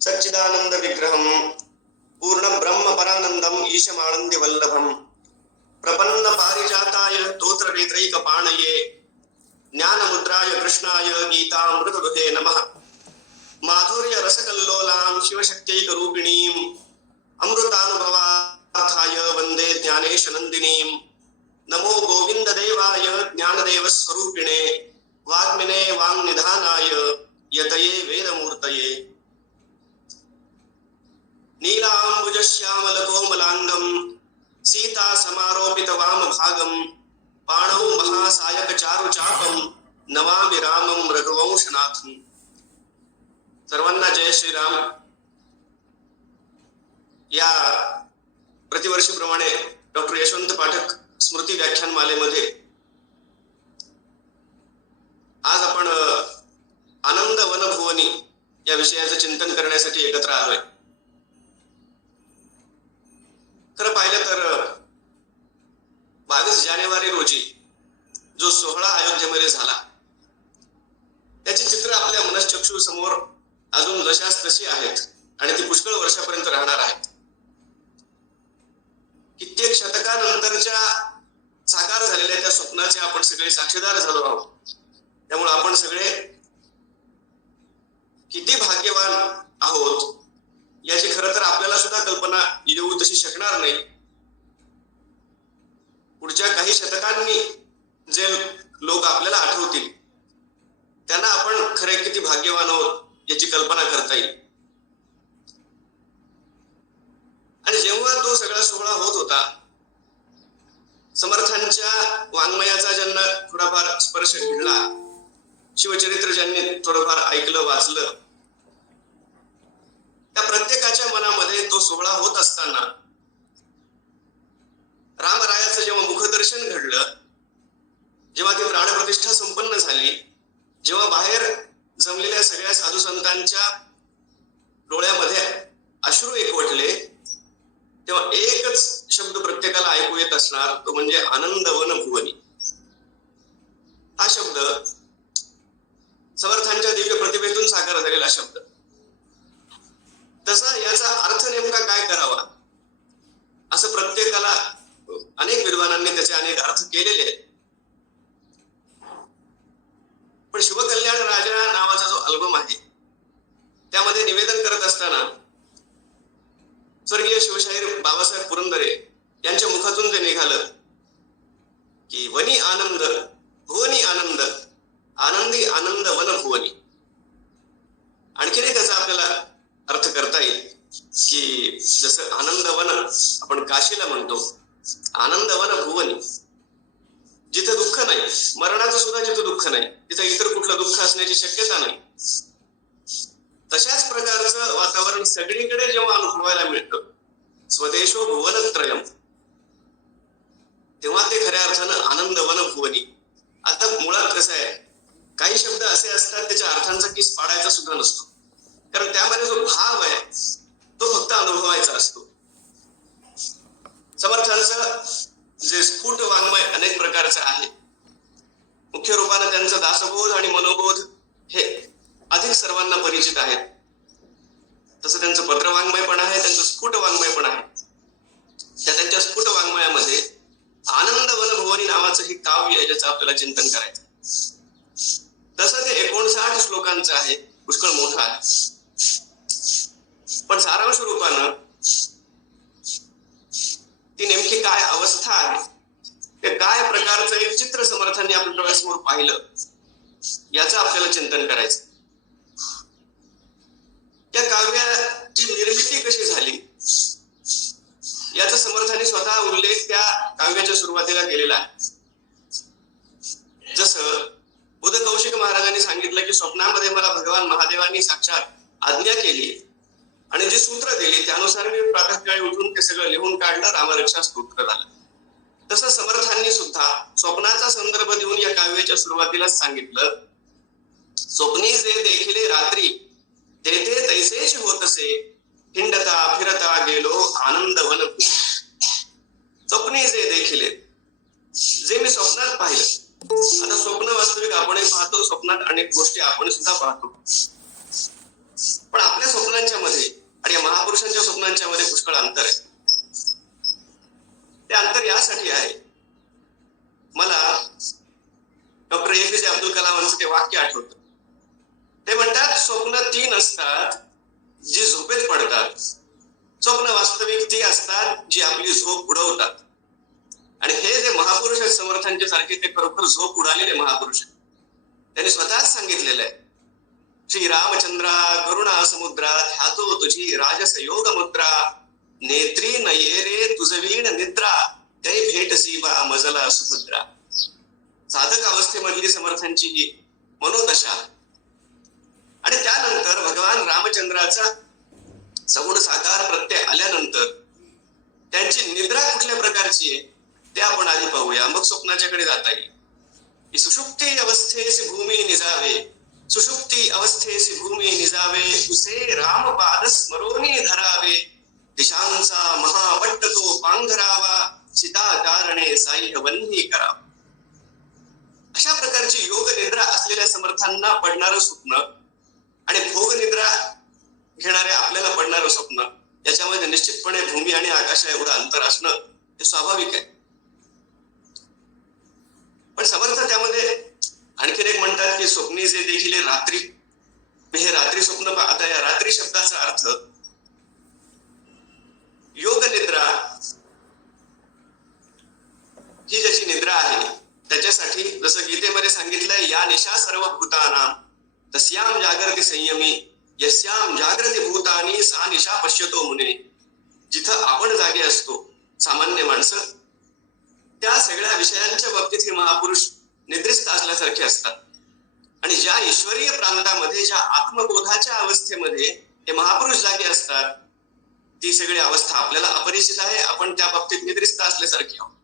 सच्चिदानंद विग्रहम पूर्ण ब्रह्म परानंदम ईशमानंद वल्लभम प्रपन्न पारिजाताय तोत्र नेत्रैक पाणये ज्ञान मुद्राय कृष्णाय गीतामृत दुहे नमः माधुर्य रसकल्लोलां शिवशक्त्यैक रूपिणीं अमृतानुभवार्थाय वंदे ज्ञानेश नंदिनीं नमो गोविंद देवाय ज्ञानदेव स्वरूपिणे वाग्मिने वाङ्निधानाय यतये वेदमूर्तये नीलांबुज श्यामल कोमलांगम सीता समारोपित वाम भागम पाणौ महासायक चारु चापम नमामि रामम रघुवंशनाथम. सर्वांना जय श्रीराम. या प्रतिवर्षीप्रमाणे डॉक्टर यशवंत पाठक स्मृती व्याख्यानमालेमध्ये आज आपण आनंद वनभुवनी या विषयाचं चिंतन करण्यासाठी एकत्र आलोय. खरं पाहिलं तर 22 जानेवारी रोजी जो सोहळा अयोध्येमध्ये झाला त्याची चित्र आपल्या मनश्चक्षू समोर अजून जशाच तशी आहेत आणि ती पुष्कळ वर्षापर्यंत राहणार आहेत. कित्येक शतकानंतरच्या साकार झालेल्या त्या स्वप्नाचे आपण सगळे साक्षीदार झालो आहोत. त्यामुळे आपण सगळे किती भाग्यवान आहोत याची खरं तर आपल्याला सुद्धा कल्पना येऊ तशी शकणार नाही. पुढच्या काही शतकांनी जे लोक आपल्याला आठवतील त्यांना आपण खरे किती भाग्यवान आहोत याची कल्पना करता येईल. आणि जेव्हा तो सगळा सोहळा होत होता, समर्थांच्या वाङ्मयाचा ज्यांना थोडाफार स्पर्श घडला, शिवचरित्र ज्यांनी थोडंफार ऐकलं वाचलं, त्या प्रत्येकाच्या मनामध्ये तो सोहळा होत असताना रामरायाचं जेव्हा मुखदर्शन घडलं, जेव्हा ती प्राणप्रतिष्ठा संपन्न झाली, जेव्हा बाहेर जमलेल्या सगळ्या साधू संतांच्या डोळ्यामध्ये अश्रू एकवटले, तेव्हा एकच शब्द प्रत्येकाला ऐकू येत असणार, तो म्हणजे आनंद वनभुवनी. हा शब्द समर्थांच्या दिव्य प्रतिभेतून साकार झालेला शब्द. तसा याचा अर्थ नेमका काय करावा असं प्रत्येकाला अनेक विद्वानांनी त्याचे अनेक अर्थ केलेले आहेत. पण शिवकल्याण राजा नावाचा जो अल्बम आहे त्यामध्ये निवेदन करत असताना स्वर्गीय शिवशाहीर बाबासाहेब पुरंदरे यांच्या मुखातून ते निघालं की वनी आनंद भुवनी आनंद आनंदी आनंद वनभुवनी. आणखीन एक त्याचा आपल्याला अर्थ करता येईल की जसं आनंद वन आपण काशीला म्हणतो, आनंद वन भुवनी, जिथे दुःख नाही, मरणाचं सुद्धा जिथे दुःख नाही, तिथे इतर कुठलं दुःख असण्याची शक्यता नाही, तशाच प्रकारचं वातावरण सगळीकडे जेव्हा अनुभवायला मिळतं, स्वदेशो भुवनत्रयम, तेव्हा ते खऱ्या अर्थानं आनंद वनभुवनी. आता मुळात कसं आहे, काही शब्द असे असतात त्याच्या अर्थांचा किस पाडायचा सुद्धा नसतो, कारण त्यामध्ये जो भाव आहे तो फक्त अनुभवायचा असतो. समर्थांचं जे स्फुट वाङ्मय अनेक प्रकारचं आहे. मुख्य रूपाने त्यांचं दासबोध आणि मनोबोध हे अधिक सर्वांना परिचित आहेत. तसं त्यांचं पत्रवाङ्मय पण आहे, त्यांचं स्फुट वाङ्मय पण आहे. त्यांच्या स्फुट वाङ्मयामध्ये आनंद वनभुवनी नावाचं हे काव्य आहे ज्याचं आपल्याला चिंतन करायचं. तसं ते 59 श्लोकांचं आहे, पुष्कळ मोठं आहे. पण सारांश रूपानं ती नेमकी काय अवस्था आहे, ते काय प्रकारचं एक चित्र समर्थांनी आपल्या डोळ्यासमोर पाहिलं याचं आपल्याला चिंतन करायचं. त्या काव्याची निर्मिती कशी झाली याचा समर्थांनी स्वतः उल्लेख त्या काव्याच्या सुरुवातीला केलेला आहे. जसं बुध कौशिक महाराजांनी सांगितलं की स्वप्नामध्ये मला भगवान महादेवांनी साक्षात आज्ञा केली आणि जी सूत्र दिली त्यानुसार मी प्रातःकाळी उठून ते सगळं लिहून काढलं, रामरक्षा स्तोत्र झालं. तसं समर्थांनी सुद्धा स्वप्नाचा संदर्भ देऊन या काव्याच्या सुरुवातीलाच सांगितलं, स्वप्नी जे देखिले रात्री तेथे तैसेच होतसे, हिंडता फिरता गेलो आनंद वनभुवनी. स्वप्नी जे देखिले, जे मी स्वप्नात पाहिलं. आता स्वप्न वास्तविक आपणही पाहतो, स्वप्नात अनेक गोष्टी आपण सुद्धा पाहतो, पण आपल्या स्वप्नांच्या मध्ये असतात जी झोपेत पडतात. स्वप्न वास्तविक ती असतात जी आपली झोप उडवतात. आणि हे जे महापुरुष आहेत समर्थांच्या सारखे, ते खरोखर झोप उडालेले महापुरुष आहेत. त्यांनी स्वतःच सांगितलेलं आहे, श्री रामचंद्रा करुणा समुद्रा ध्यातो तुझी राजस योग मुद्रा, नेत्री न ये रे तुझवीण निद्रा, काही भेटसी बा मजला सुभद्रा. साधक अवस्थेमधली समर्थांची ही मनोदशा. आणि त्यानंतर भगवान रामचंद्राचा सगुण साकार प्रत्यय आल्यानंतर त्यांची निद्रा कुठल्या प्रकारची आहे ते आपण आधी पाहूया, मग स्वप्नाच्याकडे जाता येईल. सुषुप्ती अवस्थेस भूमी निजावे, सुषुप्ती अवस्थेस भूमी निजावे, उसे रामपाद स्मरोनी धरावे, दिशांचा महापट्ट तो पांघरावा, सीता कारणे साई वन्ही करावा. अशा प्रकारची योग निद्रा असलेल्या समर्थांना पडणारं स्वप्न आणि भोग निद्रा घेणाऱ्या आपल्याला पडणारं स्वप्न, याच्यामध्ये निश्चितपणे भूमी आणि आकाशा एवढं अंतर असणं हे स्वाभाविक आहे. पण समर्थ त्यामध्ये आणखीन एक म्हणतात की स्वप्नी जे देखील रात्री, हे रात्री स्वप्न. आता या रात्री शब्दाचा अर्थ योग निद्रा ही ज्याची निद्रा आहे त्याच्यासाठी जसं गीतेमध्ये सांगितलंय, या निशा सर्व भूतानां तस्याम जागृती संयमी, यस्याम जागृती भूतानी सा निशा पश्यतो मुने. जिथं आपण जागे असतो सामान्य माणसं, त्या सगळ्या विषयांच्या बाबतीत हे महापुरुष निद्रिस्त असल्यासारखे असतात. आणि ज्या ईश्वरीय प्रांतामध्ये, ज्या आत्मबोधाच्या अवस्थेमध्ये हे महापुरुष जागे असतात, ती सगळी अवस्था आपल्याला अपरिचित आहे. आपण त्या बाबतीत निद्रिस्त असल्यासारखे आहोत.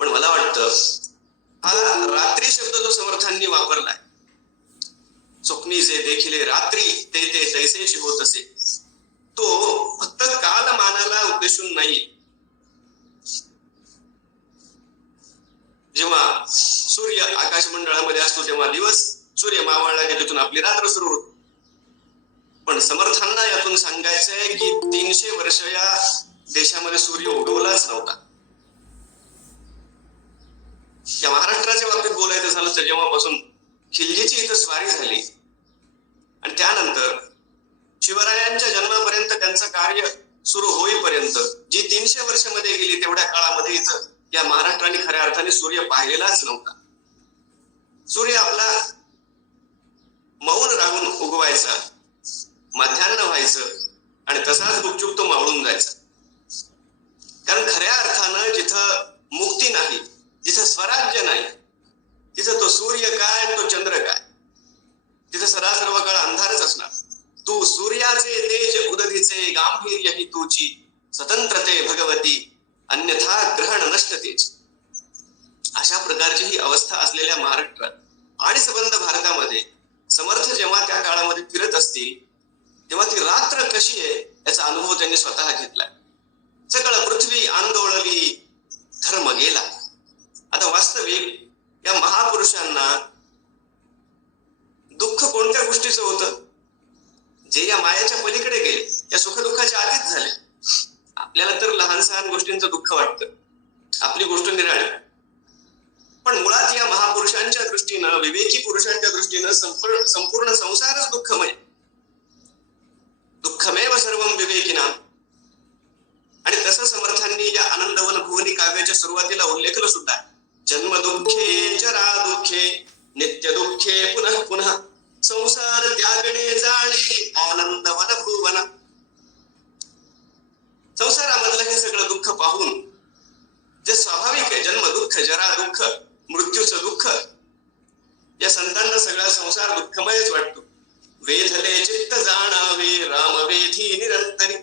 पण मला वाटतं हा रात्री शब्द जो समर्थांनी वापरलाय, स्वप्नी जे देखिले रात्री ते ते तैसेशी होत असे, तो फक्त कालमानाला उद्देशून नाही. जेव्हा सूर्य आकाश मंडळामध्ये असतो तेव्हा दिवस, सूर्य मावळला की तिथून आपली रात्र सुरू होते. पण समर्थांना यातून सांगायचंय की 300 वर्ष या देशामध्ये सूर्य उगवलाच नव्हता. या महाराष्ट्राच्या बाबतीत बोलायचं झालं तर जेव्हापासून खिल्जीची इथं स्वारी झाली आणि त्यानंतर शिवरायांच्या जन्मापर्यंत त्यांचं कार्य सुरू होईपर्यंत जी 300 वर्षामध्ये गेली, तेवढ्या काळामध्ये इथं या महाराष्ट्राने खऱ्या अर्थाने सूर्य पाहिलेलाच नव्हता. सूर्य आपला मौन राहून उगवायचा, मध्यान्ह व्हायचं आणि तसाच गुपचूप तो मावळून जायचा. कारण खऱ्या अर्थानं जिथं मुक्ती नाही, जिथं स्वराज्य नाही, तिथं तो सूर्य काय आणि तो चंद्र काय, तिथं सर्व काळ अंधारच असणार. तू सूर्याचे तेज उदधीचे, गांभीर्य ही तुची, स्वतंत्रते भगवती, अन्यथा ग्रहण नष्टतेच. अशा प्रकारची ही अवस्था असलेल्या महाराष्ट्रात आणि संबंध भारतामध्ये समर्थ जेव्हा त्या काळामध्ये फिरत असतील, तेव्हा ती रात्र कशी आहे याचा अनुभव त्यांनी स्वतः घेतलाय. सगळं पृथ्वी आंदोळली, धर्म गेला. आता वास्तविक या महापुरुषांना दुःख कोणत्या गोष्टीचं होतं? जे या मायाच्या पलीकडे गेले, या सुखदुःखाच्या आधीच झाले. आपल्याला तर लहान सहान गोष्टींचं दुःख वाटतं, आपली गोष्ट निराळी. पण मुळात या महापुरुषांच्या दृष्टीनं, विवेकी पुरुषांच्या दृष्टीनं संपूर्ण संसारच दुःखमय. दुःखमेव सर्वं विवेकिना. आणि तसं समर्थांनी या आनंदवन भुवनी काव्याच्या सुरुवातीला उल्लेखलं सुद्धा, जन्म दुःखे जरा दुःखे नित्य दुःखे पुनः पुनः, संसार त्यागणे जाणे आनंदवन भुवना. संसारामधलं हे सगळं दुःख पाहून जे स्वाभाविक आहे, जन्म दुःख, जरा दुःख, मृत्यूचं दुःख, या संतांना सगळा संसार दुःखमयच वाटतो. वेधले चित्त जाणावे रामवेधी निरंतरी,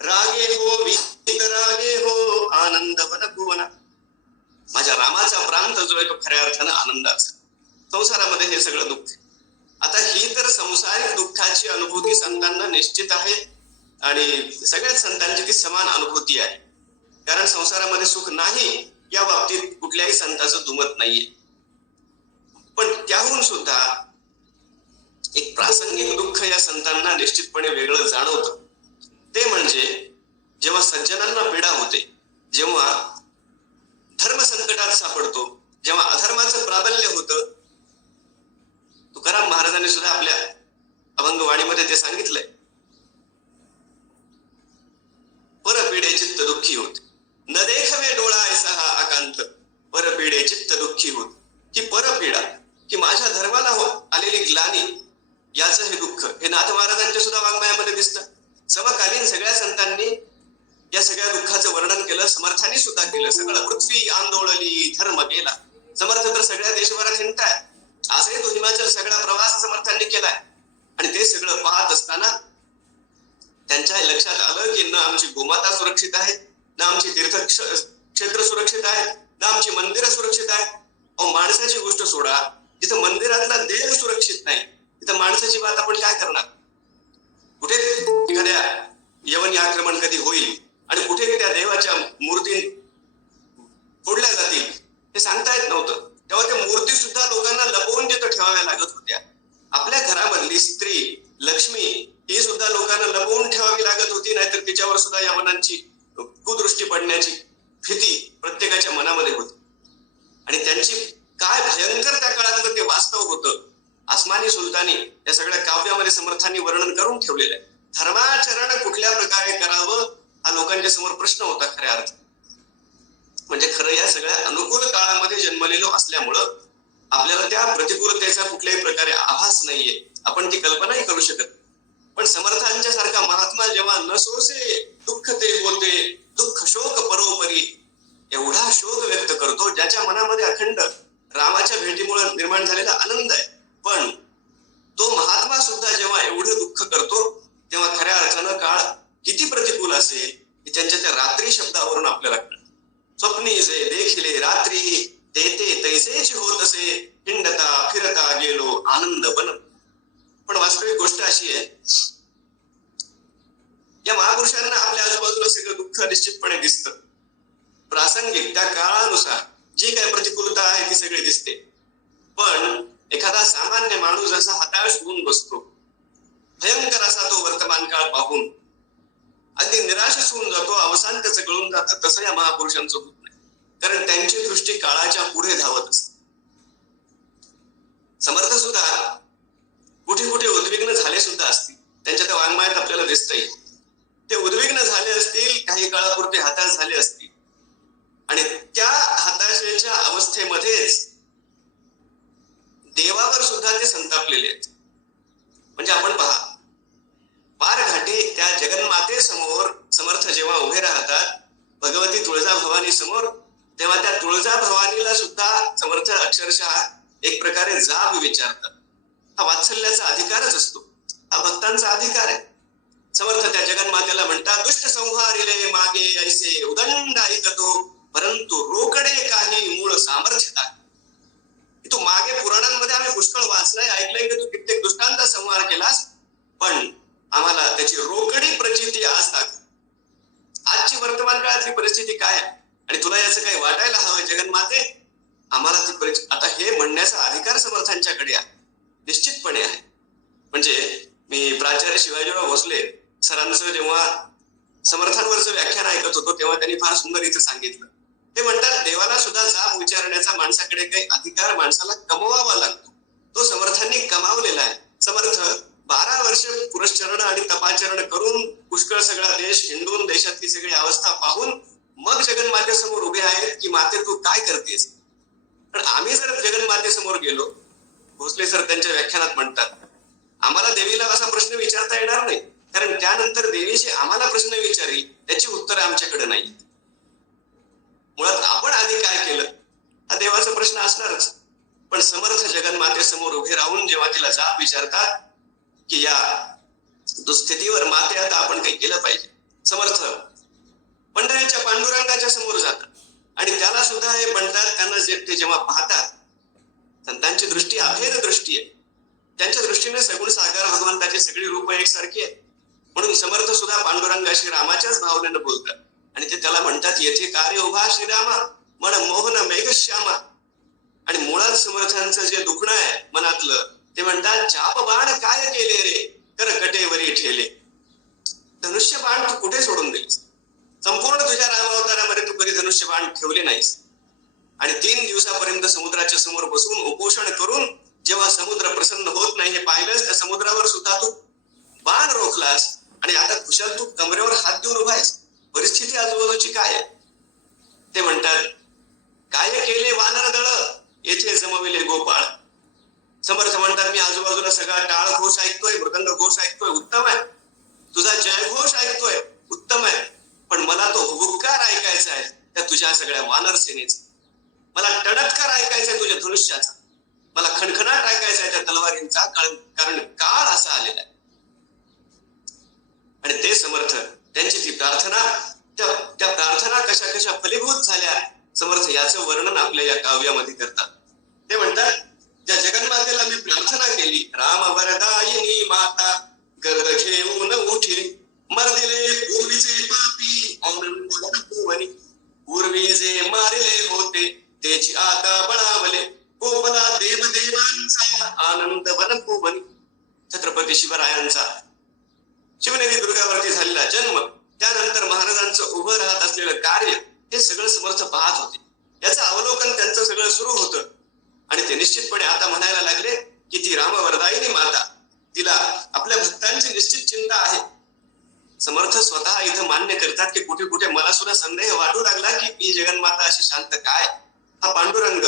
रागे हो विहित रागे हो आनंदवन भुवना. माझ्या रामाचा प्रांत जो आहे तो खऱ्या अर्थानं आनंदाचा. संसारामध्ये हे सगळं दुःख. आता ही तर संसारिक दुःखाची अनुभूती संतांना निश्चित आहे आणि सगळ्याच संतांची ती समान अनुभूती आहे. कारण संसारामध्ये सुख नाही या बाबतीत कुठल्याही संताचं दुमत नाहीये. पण त्याहून सुद्धा एक प्रासंगिक दुःख या संतांना निश्चितपणे वेगळं जाणवतं. ते म्हणजे जेव्हा सज्जनांना पीडा होते, जेव्हा धर्म संकटात सापडतो, जेव्हा अधर्माचं प्राबल्य होतं. तुकाराम महाराजांनी सुद्धा आपल्या अभंगवाणी काव्यामध्ये ते सांगितलंय. परपीडे चित्त दुःखी होत, न देखवे डोळा ऐसा हा आकांत. परपीडे चित्त दुःखी होत, की परपीडा, की माझ्या धर्माला आलेली ग्लानी, याचं हे दुःख, हे नाथ महाराजांच्या सुद्धा वाङ्मयामध्ये दिसतं. समकालीन सगळ्या संतांनी या सगळ्या दुःखाचं वर्णन केलं, समर्थांनी सुद्धा केलं. सगळं पृथ्वी आंदोळली धर्म गेला. समर्थ तर सगळ्या देशभरात हिंडताय. आजही तो हिमाचल सगळा प्रवास समर्थांनी केलाय. आणि ते सगळं पाहत असताना त्यांच्या लक्षात आलं की न आमची गोमाता सुरक्षित आहे, न आमची तीर्थक्षेत्र सुरक्षित आहेत, न आमची मंदिरं सुरक्षित आहेत. अहो, माणसाची गोष्ट सोडा, जिथं मंदिरातला देव सुरक्षित नाही तिथं माणसाची बात आपण काय करणार? कुठे एखाद्या यवनी आक्रमण कधी होईल आणि कुठे त्या देवाच्या मूर्ती फोडल्या जातील हे सांगता येत नव्हतं. तेव्हा त्या मूर्ती सुद्धा लोकांना लपवून जिथं ठेवाव्या लागत होत्या. आपल्या घरामधली स्त्री लक्ष्मी ही सुद्धा लोकांना लपवून ठेवावी लागत होती, नाहीतर तिच्यावर सुद्धा यवनांची कुदृष्टी पडण्याची भीती प्रत्येकाच्या मनामध्ये होती. आणि त्यांची काय भयंकर त्या काळातलं ते वास्तव होतं, आसमानी सुलतानी या सगळ्या काव्यामध्ये समर्थांनी वर्णन करून ठेवलेलं आहे. धर्माचरण कुठल्या प्रकारे करावं हा लोकांच्या समोर प्रश्न होता खऱ्या अर्थ. म्हणजे खरं या सगळ्या अनुकूल काळामध्ये जन्मलेलो असल्यामुळं आपल्याला त्या प्रतिकूलतेचा कुठल्याही प्रकारे आभास नाहीये, आपण ती कल्पनाही करू शकत. पण समर्थांच्या सारखा महात्मा जेव्हा न सोसे दुःख ते होते, दुःख शोक परोपरी, एवढा शोक व्यक्त करतो ज्याच्या मनामध्ये अखंड रामाच्या भेटीमुळे निर्माण झालेला आनंद आहे. पण तो महात्मा सुद्धा जेव्हा एवढं दुःख करतो तेव्हा खऱ्या अर्थानं काळ किती प्रतिकूल असेल हे त्यांच्या त्या रात्री शब्दावरून आपल्याला कळतं. स्वप्नी जे देखिले रात्री, तेते तैसेच होत असे, हिंडता फिरता गेलो आनंद बन. पण वास्तविक गोष्ट अशी आहे, या महापुरुषांना आपल्या आजूबाजूला सगळं दुःख निश्चितपणे दिसतं. प्रासंगिक त्या काळानुसार जी काही प्रतिकूलता आहे ती सगळी दिसते. पण एखादा सामान्य माणूस असा हताश होऊन बसतो, भयंकर असा तो वर्तमान काळ पाहून अगदी निराशच होऊन जातो, अवसान त्याचं गळून जातं. तसं या महापुरुषांचं होत नाही, कारण त्यांची दृष्टी काळाच्या पुढे धावत असते. समर्थ सुद्धा कुठे कुठे उद्विग्न झाले सुद्धा असतील, त्यांच्या त्या वाङ्मयात आपल्याला दिसतंय. ते उद्विग्न झाले असतील, काही काळापुरते हताश झाले असतील, आणि त्या हताशेच्या अवस्थेमध्येच देवावर सुद्धा ते संतापलेले आहेत. म्हणजे आपण पहा, पार घाटी त्या जगन्माते समोर समर्थ जेव्हा उभे राहतात भगवती तुळजाभवानी समोर, तेव्हा त्या तुळजाभवानीला सुद्धा समर्थ अक्षरशः एक प्रकारे जाब विचारतात. हा वात्सल्याचा अधिकारच असतो, हा भक्तांचा अधिकार आहे. समर्थ त्या जगन्मातेला म्हणतात, दुष्ट संहारिले मागे ऐसे उदंड ऐकतो, परंतु रोकडे काही मूळ सामर्थ्यता. तू मागे पुराणांमध्ये आम्ही पुष्कळ वाचलंय, ऐकलंय की तू कित्येक दुष्टांचा संहार केलास, पण आम्हाला त्याची रोकडी प्रचिती आज दाखव. आजची वर्तमान काळातली परिस्थिती काय आहे आणि तुला याचं काही वाटायला हवं जगन्माते, आम्हाला ती परिस्थिती. आता हे म्हणण्याचा अधिकार समर्थांच्याकडे आहे, निश्चितपणे आहे. म्हणजे मी प्राचार्य शिवाजीराव भोसले सरांचं जेव्हा समर्थांवरचं व्याख्यान ऐकत होतो तेव्हा त्यांनी फार सुंदर इथं सांगितलं. ते म्हणतात, देवाला सुद्धा जाब विचारण्याचा माणसाकडे काही अधिकार माणसाला कमवावा लागतो, तो समर्थांनी कमावलेला आहे. समर्थ 12 वर्ष पुरश्चरण आणि तपाचरण करून पुष्कळ सगळा देश हिंडून देशातली सगळी अवस्था पाहून मग जगन्मातेसमोर उभे आहेत की माते तू काय करतेस. पण आम्ही जर जगन्मातेसमोर गेलो, भोसले सर त्यांच्या व्याख्यानात म्हणतात, आम्हाला देवीला असा प्रश्न विचारता येणार नाही, कारण त्यानंतर देवीचे आम्हाला प्रश्न विचारी त्याची उत्तरं आमच्याकडे नाही. मुळात आपण आधी काय केलं हा देवाचा प्रश्न असणारच. पण समर्थ जगन्मातेसमोर उभे राहून जेव्हा तिला जाब विचारतात की या दुस्थितीवर माते आता आपण काही केलं पाहिजे, समर्थ पंढरीच्या पांडुरंगाच्या समोर जातात आणि त्याला सुद्धा हे म्हणतात. त्यांना ते जेव्हा पाहतात, संतांची दृष्टी अभेद दृष्टी आहे, त्यांच्या दृष्टीने सगुण साकार भगवंताची सगळी रूप एकसारखी आहे. म्हणून समर्थ सुद्धा पांडुरंगाशी रामाच्याच भावनेनं बोलतात आणि ते त्याला म्हणतात, येथे कार्य उभा श्रीरामा मन मोहन मेघश्यामा. आणि मुळात समर्थांचं जे दुखणं आहे मनातलं, ते म्हणतात, चाप बाण काय केले रे कर कटेवरी ठेले. धनुष्य बाण तू कुठे सोडून दिलीस, संपूर्ण तुझ्या रामावतारामध्ये तू कधी धनुष्य बाण ठेवले नाहीस. आणि 3 दिवसापर्यंत समुद्राच्या समोर बसून उपोषण करून जेव्हा समुद्र प्रसन्न होत नाही हे पाहिलंस, त्या समुद्रावर सुद्धा तू खुशाल तू कमरेवर हात देऊन उभा आहेस, परिस्थिती आजूबाजूची काय आहे? ते म्हणतात, काय केले वानर दळ, येथे जमविले गोपाळ. समर्थ म्हणतात, मी आजूबाजूला सगळा टाळ घोष ऐकतोय, मृदंग घोष ऐकतोय, उत्तम आहे. तुझा जयघोष ऐकतोय, उत्तम आहे. पण मला तो हुंकार ऐकायचा आहे त्या तुझ्या सगळ्या वानर सेनेचा. मला टणत्कार ऐकायचा आहे तुझ्या धनुष्याचा. मला खणखणाट ऐकायचा आहे त्या तलवारींचा, कारण काळ असा आलेला आहे. आणि ते समर्थ त्यांची ती प्रार्थना, त्या प्रार्थना कशा कशा फलीभूत झाल्या, समर्थ याचं वर्णन आपल्या या काव्यामध्ये करतात. ते म्हणतात, ज्या जगन्मातेला मी प्रार्थना केली, राम वरदायिनी माता गर्द घेऊन उठिली, मरदिले पूर्वीचे पापी आनंद, पूर्वी जे मारिले होते त्याची आता बळावले, गोपला देवदेवांचा आनंद वनभुवनी. छत्रपती शिवरायांचा शिवनेरी दुर्गावरती झालेला जन्म, त्यानंतर महाराजांचं उभं राहत असलेलं कार्य, हे सगळं समर्थ पाहत होते. याचं अवलोकन त्यांचं सगळं सुरू होतं. आणि ते निश्चितपणे आता म्हणायला लागले की ती रामवरदायिनी माता, तिला आपल्या भक्तांची निश्चित चिंता आहे. समर्थ स्वतः इथं मान्य करतात की कुठे कुठे मला सुद्धा संदेह वाटू लागला की ही जगन्माता अशी शांत काय? हा पांडुरंग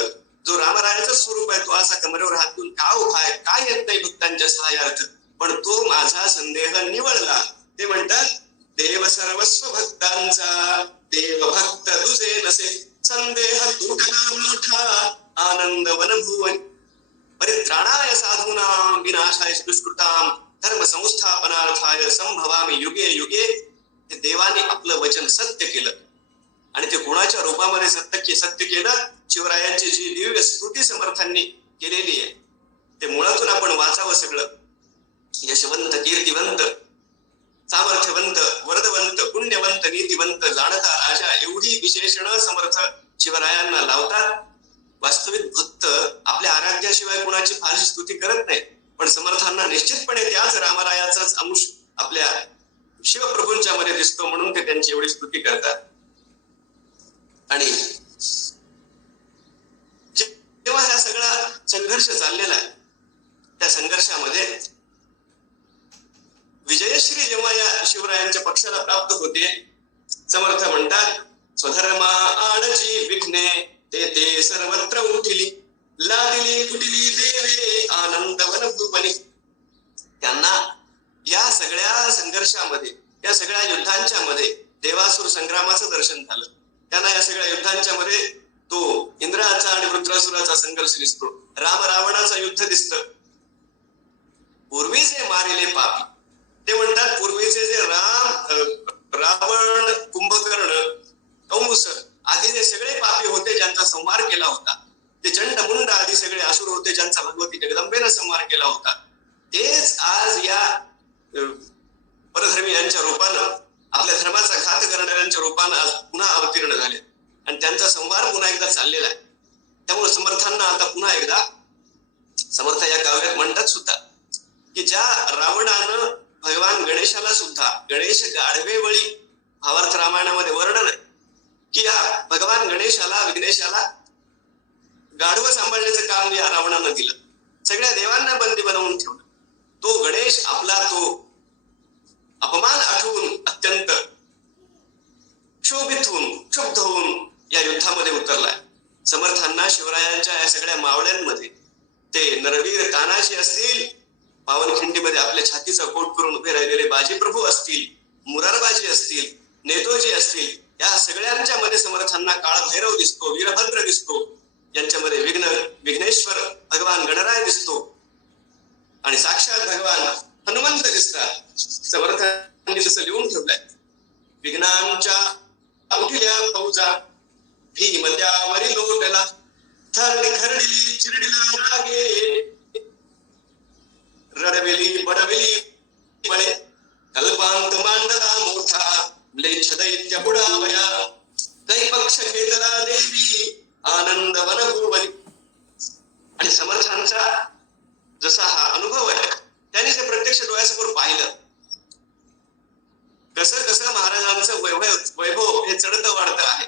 जो रामरायाचं स्वरूप आहे, तो असा कमरेवर हात देऊन का उभा आहे? काय येत नाही भक्तांच्या सहाय्यार्थ? पण तो माझा संदेह निवळला. ते म्हणतात, देव सर्वस्व भक्तांचा, देव भक्त तुझे नसे, संदेह तुटला मोठा, आनंद वनभुवनी. परित्राणाय साधूनां विनाशाय दुष्कृतां, धर्म संस्थापनार्थाय संभवामि युगे युगे. ते देवाने आपलं वचन सत्य केलं. आणि ते कोणाच्या रूपामध्ये सत्य केलं? शिवरायांची जी दिव्य स्तुती समर्थांनी केलेली आहे, ते मुळातून आपण वाचावं सगळं. यशवंत, कीर्तिवंत, सामर्थ्यवंत, वरदवंत, पुण्यवंत, नीतिवंत, जाणता राजा, एवढी विशेषणं समर्थ शिवरायांना लावतात. वास्तविक भक्त आपल्या आराध्याशिवाय कोणाची फारशी स्तुती करत नाही, पण समर्थांना निश्चितपणे त्याच रामरायाचाच अंश आपल्या शिवप्रभूंच्या मध्ये दिसतो, म्हणून ते त्यांची एवढी स्तुती करतात. आणि जेव्हा हा सगळा संघर्ष चाललेला आहे, त्या संघर्षामध्ये विजयश्री जेव्हा या शिवरायांच्या पक्षाला प्राप्त होते, समर्थ म्हणतात, स्वधर्मा आडजी विघ्ने ते सर्वत्र उठिली, लादिली कुटिली देवे आनंद वनभुवनी. त्यांना या सगळ्या संघर्षामध्ये, या सगळ्या युद्धांच्या मध्ये देवासुर संग्रामाचं दर्शन झालं. त्यांना या सगळ्या युद्धांच्या मध्ये तो इंद्राचा आणि वृत्रासुराचा संघर्ष दिसतो, राम रावणाचं युद्ध दिसतं. पूर्वी जे मारिले पापी, ते म्हणतात, पूर्वीचे जे रावण, कुंभकर्ण, कंस आदी जे सगळे पापी होते, ज्यांचा संहार केला होता, ते चंड मुंड आदी सगळे असुर होते, ज्यांचा भगवती जगदंबेनं संहार केला होता, तेच आज या परधर्मीयांच्या रूपानं, आपल्या धर्माचा घात करणाऱ्यांच्या रूपानं आज पुन्हा अवतीर्ण झाले आणि त्यांचा संहार पुन्हा एकदा चाललेला आहे. त्यामुळे समर्थांना आता पुन्हा एकदा समर्थ या काव्यात म्हणतात सुद्धा की ज्या रावणानं भगवान गणेशाला सुद्धा, गणेश गाढवेवळी, भावार्थ रामायणामध्ये वर्णन आहे की या भगवान गणेशाला, विघ्नेशाला गाढवं सांभाळण्याचं काम या रावणानं दिलं, सगळ्या देवांना बंदी बनवून ठेवलं. तो गणेश आपला तो अपमान आठवून अत्यंत क्षोभित होऊन, क्षुब्ध होऊन या युद्धामध्ये उतरलाय. समर्थांना शिवरायांच्या या सगळ्या मावळ्यांमध्ये ते नरवीर तानाजी असतील, पावनखिंडीमध्ये आपल्या छातीचा कोट करून उभे राहिलेले बाजी प्रभू असतील, मुरारबाजी असतील, नेतोजी असतील, या सगळ्यांच्या मध्ये समर्थांना काळ भैरव दिसतो, वीरभद्र दिसतो, यांच्यामध्ये विघ्नेश्वर भगवान गणराय दिसतो आणि साक्षात भगवान हनुमंत दिसतात. समर्थांनी तसं लिहून ठेवलंय, विघ्नांच्या उठल्या फौजा, भीम त्यावरी लोटला, थरडी खरडली चिरडीला रागे, रडवेली बडवेली बळे, कल्पांत मांडला मोठा, म्लेच्छ दैत्य बुडावया, कै पक्ष घेतला देवी आनंद वनभुवनी. आणि समर्थांचा जसा हा अनुभव आहे, त्यांनी ते प्रत्यक्ष डोळ्यासमोर पाहिलं, कसं कसं महाराजांचं वैभव हे चढतं वाढतं आहे.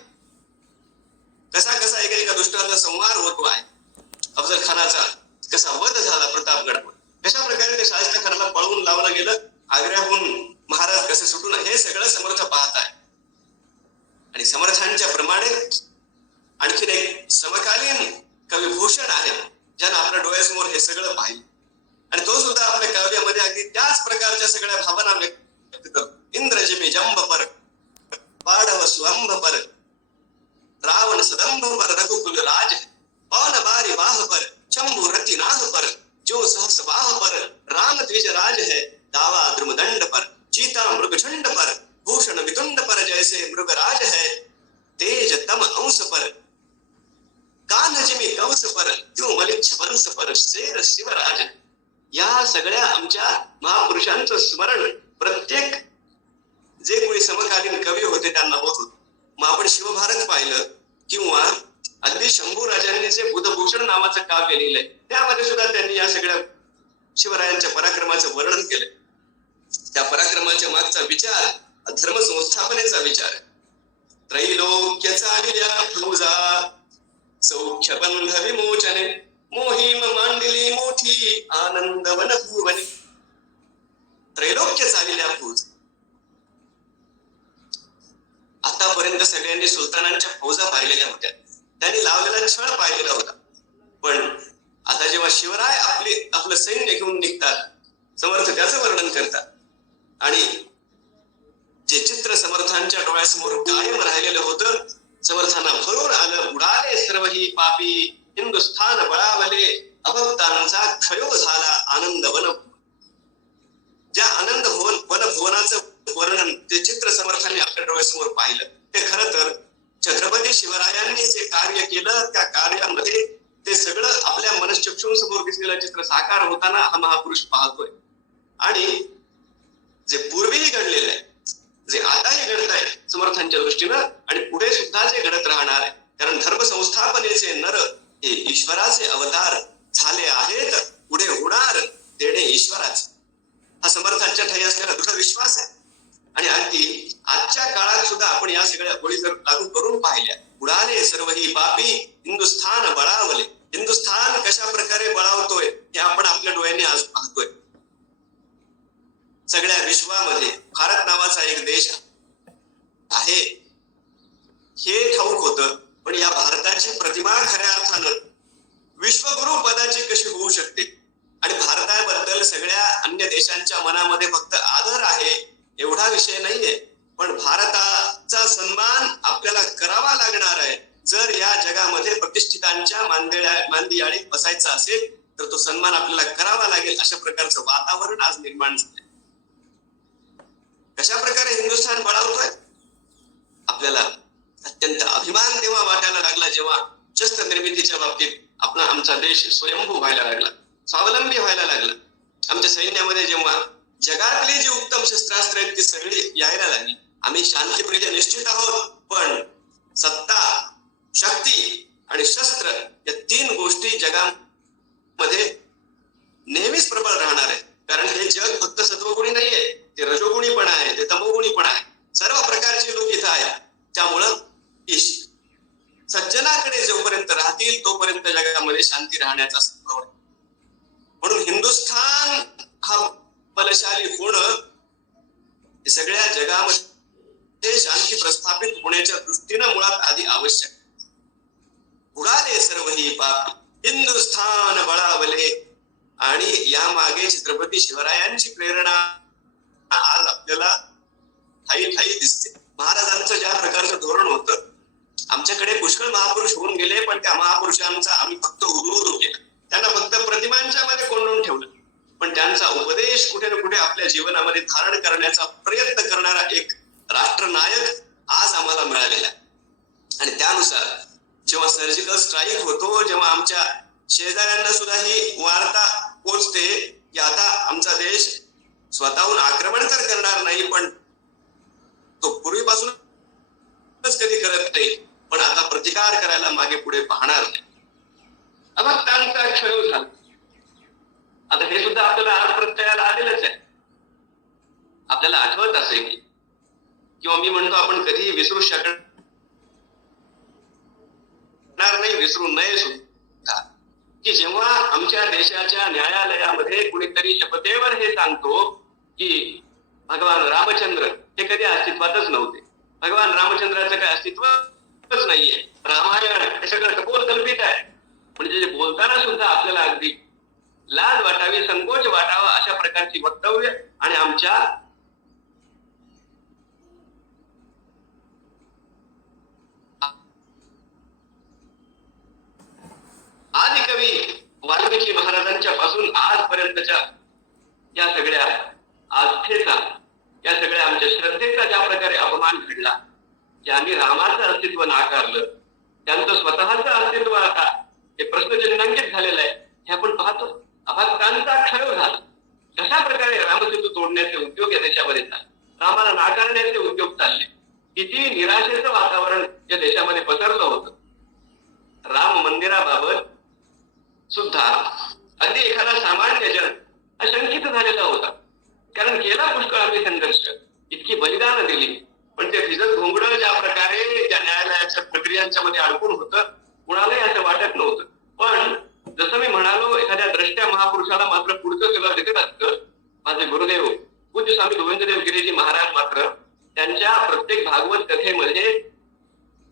स्मरण प्रत्येक जे कोणी समकालीन कवी होते त्यांना होत होत. मग आपण शिवभारत पाहिलं किंवा अगदी शंभूराजांनी जे बुधभूषण नावाचं काव्य लिहिलंय त्यामध्ये सुद्धा त्यांनी या सगळ्या शिवरायांच्या पराक्रमाचं वर्णन केलंय. त्या पराक्रमाच्या मागचा विचार धर्म संस्थापनेचा विचार. त्रैलोक्य चालिल्या फौजा सौख्य बंध विमोचने मोहीम मांडली मोठी आनंद वनभुवने. त्रैलोक्य चालिल्या फौज. आतापर्यंत सगळ्यांनी सुलतानांच्या फौजा पाहिलेल्या होत्या, त्यांनी लावलेला छळ पाहिलेला होता. पण आता जेव्हा शिवराय आपलं सैन्य घेऊन निघतात, समर्थ त्याचं वर्णन करतात आणि जे चित्र समर्थांच्या डोळ्यासमोर कायम राहिलेलं होतं, समर्थांना भरून आलं. उडाले सर्व ही पापी हिंदुस्थान बळावले अभक्तांचा क्षयो झाला आनंद वन. ज्या आनंद वनभुवनाचं वर्णन ते चित्र समर्थांनी आपल्या डोळ्यासमोर पाहिलं, ते खरं तर छत्रपती शिवरायांनी जे कार्य केलं त्या कार्यामध्ये ते सगळं आपल्या मनश्चक्षूंसमोर दिसलेलं चित्र साकार होताना हा महापुरुष पाहतोय. आणि जे पूर्वीही घडलेलं आहे, जे आताही घडत आहे समर्थांच्या दृष्टीनं आणि पुढे सुद्धा जे घडत राहणार आहे, कारण धर्म संस्थापनेचे नर हे ईश्वराचे अवतार झाले आहेत, पुढे होणार देणे ईश्वराचे. हा समर्थांच्या ठाई असलेला दृढ विश्वास आहे. आणि अगदी आजच्या काळात सुद्धा आपण या सगळ्या गोळी जर लागू करून पाहिल्या, उडाले सर्व ही पापी हिंदुस्थान बळावले. हिंदुस्थान कशा प्रकारे बळावतोय हे आपण आपल्या डोळ्यांनी आज पाहतोय. सगळ्या विश्वामध्ये भारत नावाचा एक देश आहे हे ठाऊक होतं, पण या भारताची प्रतिमा खऱ्या अर्थानं विश्वगुरु पदाची कशी होऊ शकते. आणि भारताबद्दल सगळ्या अन्य देशांच्या मनामध्ये फक्त आदर आहे एवढा विषय नाहीये, पण भारताचा सन्मान आपल्याला करावा लागणार आहे. जर या जगामध्ये प्रतिष्ठितांच्या मांदियाळीत बसायचा असेल तर तो सन्मान आपल्याला करावा लागेल. अशा प्रकारचं वातावरण आज निर्माण झालंय. कशा प्रकारे हिंदुस्थान बळावतोय आपल्याला अत्यंत अभिमान तेव्हा वाटायला लागला जेव्हा शस्त्र निर्मितीच्या बाबतीत आमचा देश स्वयंभू व्हायला लागला, स्वावलंबी व्हायला लागला. आमच्या सैन्यामध्ये जेव्हा जगातली जी उत्तम शस्त्रास्त्र आहेत ती सगळी यायला लागली. आम्ही शांतीप्रिय निश्चित आहोत, पण सत्ता, शक्ती आणि शस्त्र या तीन गोष्टी जगामध्ये नेहमीच प्रबळ राहणार आहे. कारण हे जग फक्त सत्वगुणी नाहीये, ते रजोगुणी पण आहे, ते तमोगुणी पण आहे. सर्व प्रकारचे लोक इथं आहेत. त्यामुळं सज्जनाकडे जोपर्यंत राहतील तोपर्यंत जगामध्ये शांती राहण्याचा संभव आहे. म्हणून हिंदुस्थान हा बलशाली होणं हे सगळ्या जगामध्ये शांती प्रस्थापित होण्याच्या दृष्टीनं मुळात आधी आवश्यक. उडाले सर्व ही पाप हिंदुस्थान बळावले. आणि या मागे छत्रपती शिवरायांची प्रेरणा आज आपल्याला ठाई ठाई दिसते. महाराजांचं ज्या प्रकारचं धोरण होतं, आमच्याकडे पुष्कळ महापुरुष होऊन गेले, पण त्या महापुरुषांचा आम्ही फक्त उदू केला, त्यांना फक्त प्रतिमांच्या मध्ये कोंडून ठेवलं. पण त्यांचा उपदेश कुठे ना कुठे आपल्या जीवनामध्ये धारण करण्याचा प्रयत्न करणारा एक राष्ट्रनायक आज आम्हाला मिळालेला आहे. आणि त्यानुसार जेव्हा सर्जिकल स्ट्राईक होतो, जेव्हा आमच्या शेजाऱ्यांना सुद्धा ही वार्ता पोचते की आता आमचा देश स्वतःहून आक्रमण तर करणार नाही, पण तो पूर्वीपासूनच कधी करत नाही, पण आता प्रतिकार करायला मागे पुढे पाहणार नाही. अभक्तांचा क्षय झाला. आता हे सुद्धा आपल्याला आज प्रत्ययाला आलेलंच आहे. आपल्याला आठवत असेल किंवा मी म्हणतो आपण कधीही विसरू शकणार नाही, विसरू नये सुद्धा, की जेव्हा आमच्या देशाच्या न्यायालयामध्ये कुणीतरी शपथेवर हे सांगतो की भगवान रामचंद्र हे कधी अस्तित्वातच नव्हते, भगवान रामचंद्राचं काही अस्तित्वच नाहीये, रामायण हे सगळं कपोल कल्पित आहे, म्हणजे बोलताना सुद्धा आपल्याला अगदी लाज वाटावी, संकोच वाटावा अशा प्रकारची वक्तव्य आणि आमच्या आदिकवी वाल्मिकी महाराजांच्या पासून आजपर्यंतच्या या सगळ्या आस्थेचा, या सगळ्या आमच्या श्रद्धेचा ज्या प्रकारे अपमान घडला, ज्यांनी रामाचं अस्तित्व नाकारलं, त्यांचं स्वतःचं अस्तित्व आता हे प्रश्नचिन्हांकित झालेलं आहे, हे आपण पाहतो. अभक्तांचा क्षय झाला. कशा प्रकारे रामसेतू तोडण्याचे उद्योग या देशामध्ये चालले, रामाला नाकारण्याचे उद्योग चालले, किती निराशेचं वातावरण या देशामध्ये पसरलं होतं. राम मंदिराबाबत सुद्धा अगदी एखादा सामान्य जन अशंकित झालेला होता. कारण केला पुष्कळ आम्ही संघर्ष, इतकी बलिदान दिली, पण ते भिजत घोंगडं ज्या प्रकारे त्या न्यायालयाच्या प्रक्रियांच्या मध्ये अडकून होतं, कुणालाही असं वाटत नव्हतं. पण जसं मी म्हणालो, एखाद्या द्रष्ट्या महापुरुषाला मात्र पुढचं सगळं दिसत असतं. माझे गुरुदेव पूज्य स्वामी गोविंददेव गिरीजी महाराज मात्र त्यांच्या प्रत्येक भागवत कथेमध्ये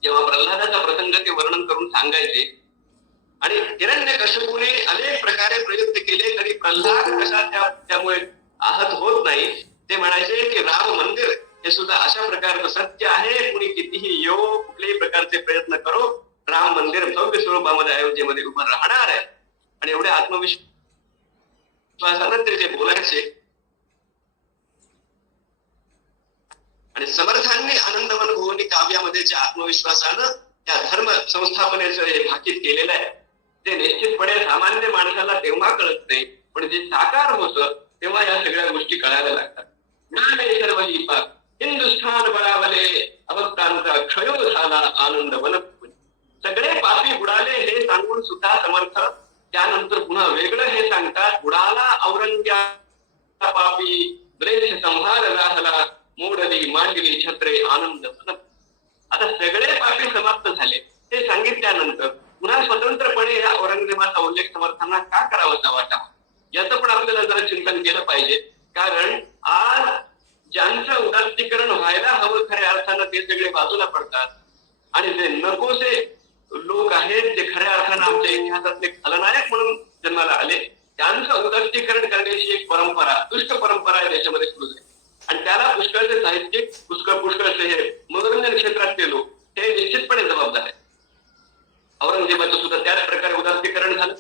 जेव्हा प्रल्हादाचा प्रसंग ते वर्णन करून सांगायचे आणि हिरण्यकश्यपूने अनेक प्रकारे प्रयत्न केले तरी प्रल्हाद कसा त्यामुळे आहत होत नाही, ते म्हणायचे की राम मंदिर हे सुद्धा अशा प्रकारचं सत्य आहे. कुणी कितीही येऊ, कुठल्याही प्रकारचे प्रयत्न करो, राम मंदिर भव्य स्वरूपामध्ये अयोध्येमध्ये उभं राहणार आहे. आणि एवढ्या आत्मविश्वासानं ते बोलायचे. आणि समर्थांनी आनंदवन भुवनी काव्यामध्ये ज्या आत्मविश्वासानं त्या धर्म संस्थापनेचं हे भाकीत केलेलं आहे, ते निश्चितपणे सामान्य माणसाला तेव्हा कळत नाही, पण जे साकार होतं तेव्हा या सगळ्या गोष्टी कळायला लागतात. ज्ञाने सर्व ही पाप हिंदुस्थान बळावले, अभक्तांचा क्षयो झाला आनंद वन. सगळे पापी बुडाले हे सांगून सुद्धा समर्थ त्यानंतर पुन्हा वेगळं हे सांगतात, बुडाला औरंग्या पापी द्वेष संहार राहला, मोडली मांडली छत्रे आनंद वन. आता सगळे पापी समाप्त झाले ते सांगितल्यानंतर पुन्हा स्वतंत्रपणे या औरंगजेबाचा उल्लेख समर्थांना का करावासा वाटावा, याचं पण आपल्याला जरा चिंतन केलं पाहिजे. कारण आज ज्यांचं उदात्तीकरण व्हायला हवं खऱ्या अर्थानं ते सगळे बाजूला पडतात आणि जे नकोसे लोक आहेत, जे खऱ्या अर्थानं आमच्या इतिहासातले खलनायक म्हणून जन्माला आले, त्यांचं उदात्तीकरण करण्याची एक परंपरा, दुष्ट परंपरा या देशामध्ये सुरू झाली. आणि त्याला पुष्कळचे साहित्यिक, पुष्कळचे हे मनोरंजन क्षेत्रातले लोक हे निश्चितपणे जबाबदार आहेत. औरंगजेबाचं सुद्धा त्याच प्रकारे उदात्तीकरण झालं.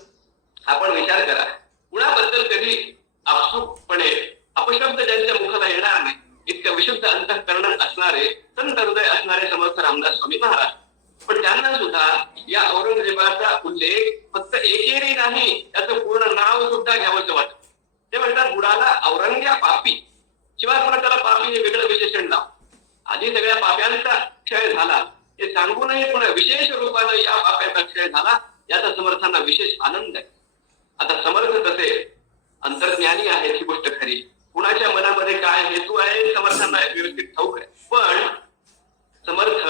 आपण विचार करा, कुणाबद्दल कधी आपसुकपणे अपशब्द ज्यांच्या मुखाला येणार नाही, इतकं विशुद्ध अंतःकरण असणारे, संत हृदय असणारे समर्थ रामदास स्वामी महाराज, पण त्यांना सुद्धा या औरंगजेबाचा उल्लेख फक्त एकेरी नाही, त्याचं पूर्ण नाव सुद्धा घ्यावंसं वाटत. ते म्हणतात बुडाला औरंग्या पापी, शिवाय पुन्हा त्याला पापी हे वेगळं विशेषण लाव. आधी सगळ्या पाप्यांचा क्षय झाला हे सांगूनही पुन्हा विशेष रूपानं या पाप्याचा क्षय झाला, याचा समर्थांना विशेष आनंद आहे. आता समर्थ तसे अंतर्ज्ञानी आहेत ही गोष्ट खरी, कुणाच्या मनामध्ये काय हेतू आहे समर्थांना व्यवस्थित ठाऊक आहे. पण समर्थ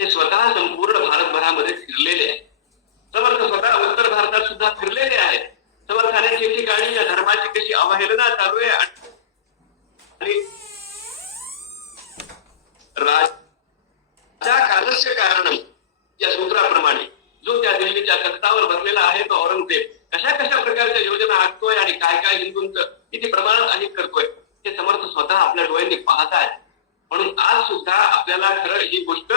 हे स्वतः संपूर्ण भारतभरामध्ये फिरलेले आहे. समर्थ स्वतः उत्तर भारतात सुद्धा फिरलेले आहेत. समर्थाने ठिकठिकाणी या धर्माची कशी अवहेलना चालू आहे आणि राजा कालस्य कारणम या सूत्राप्रमाणे जो त्या दिल्लीच्या तख्तावर बसलेला आहे तो औरंगजेब कशा कशा प्रकारच्या योजना आखतोय आणि काय काय हिंदूंचं किती प्रमाणात आणि करतोय हे समर्थ स्वतः आपल्या डोळ्यांनी पाहत आहेत. म्हणून आज सुद्धा आपल्याला खरं ही गोष्ट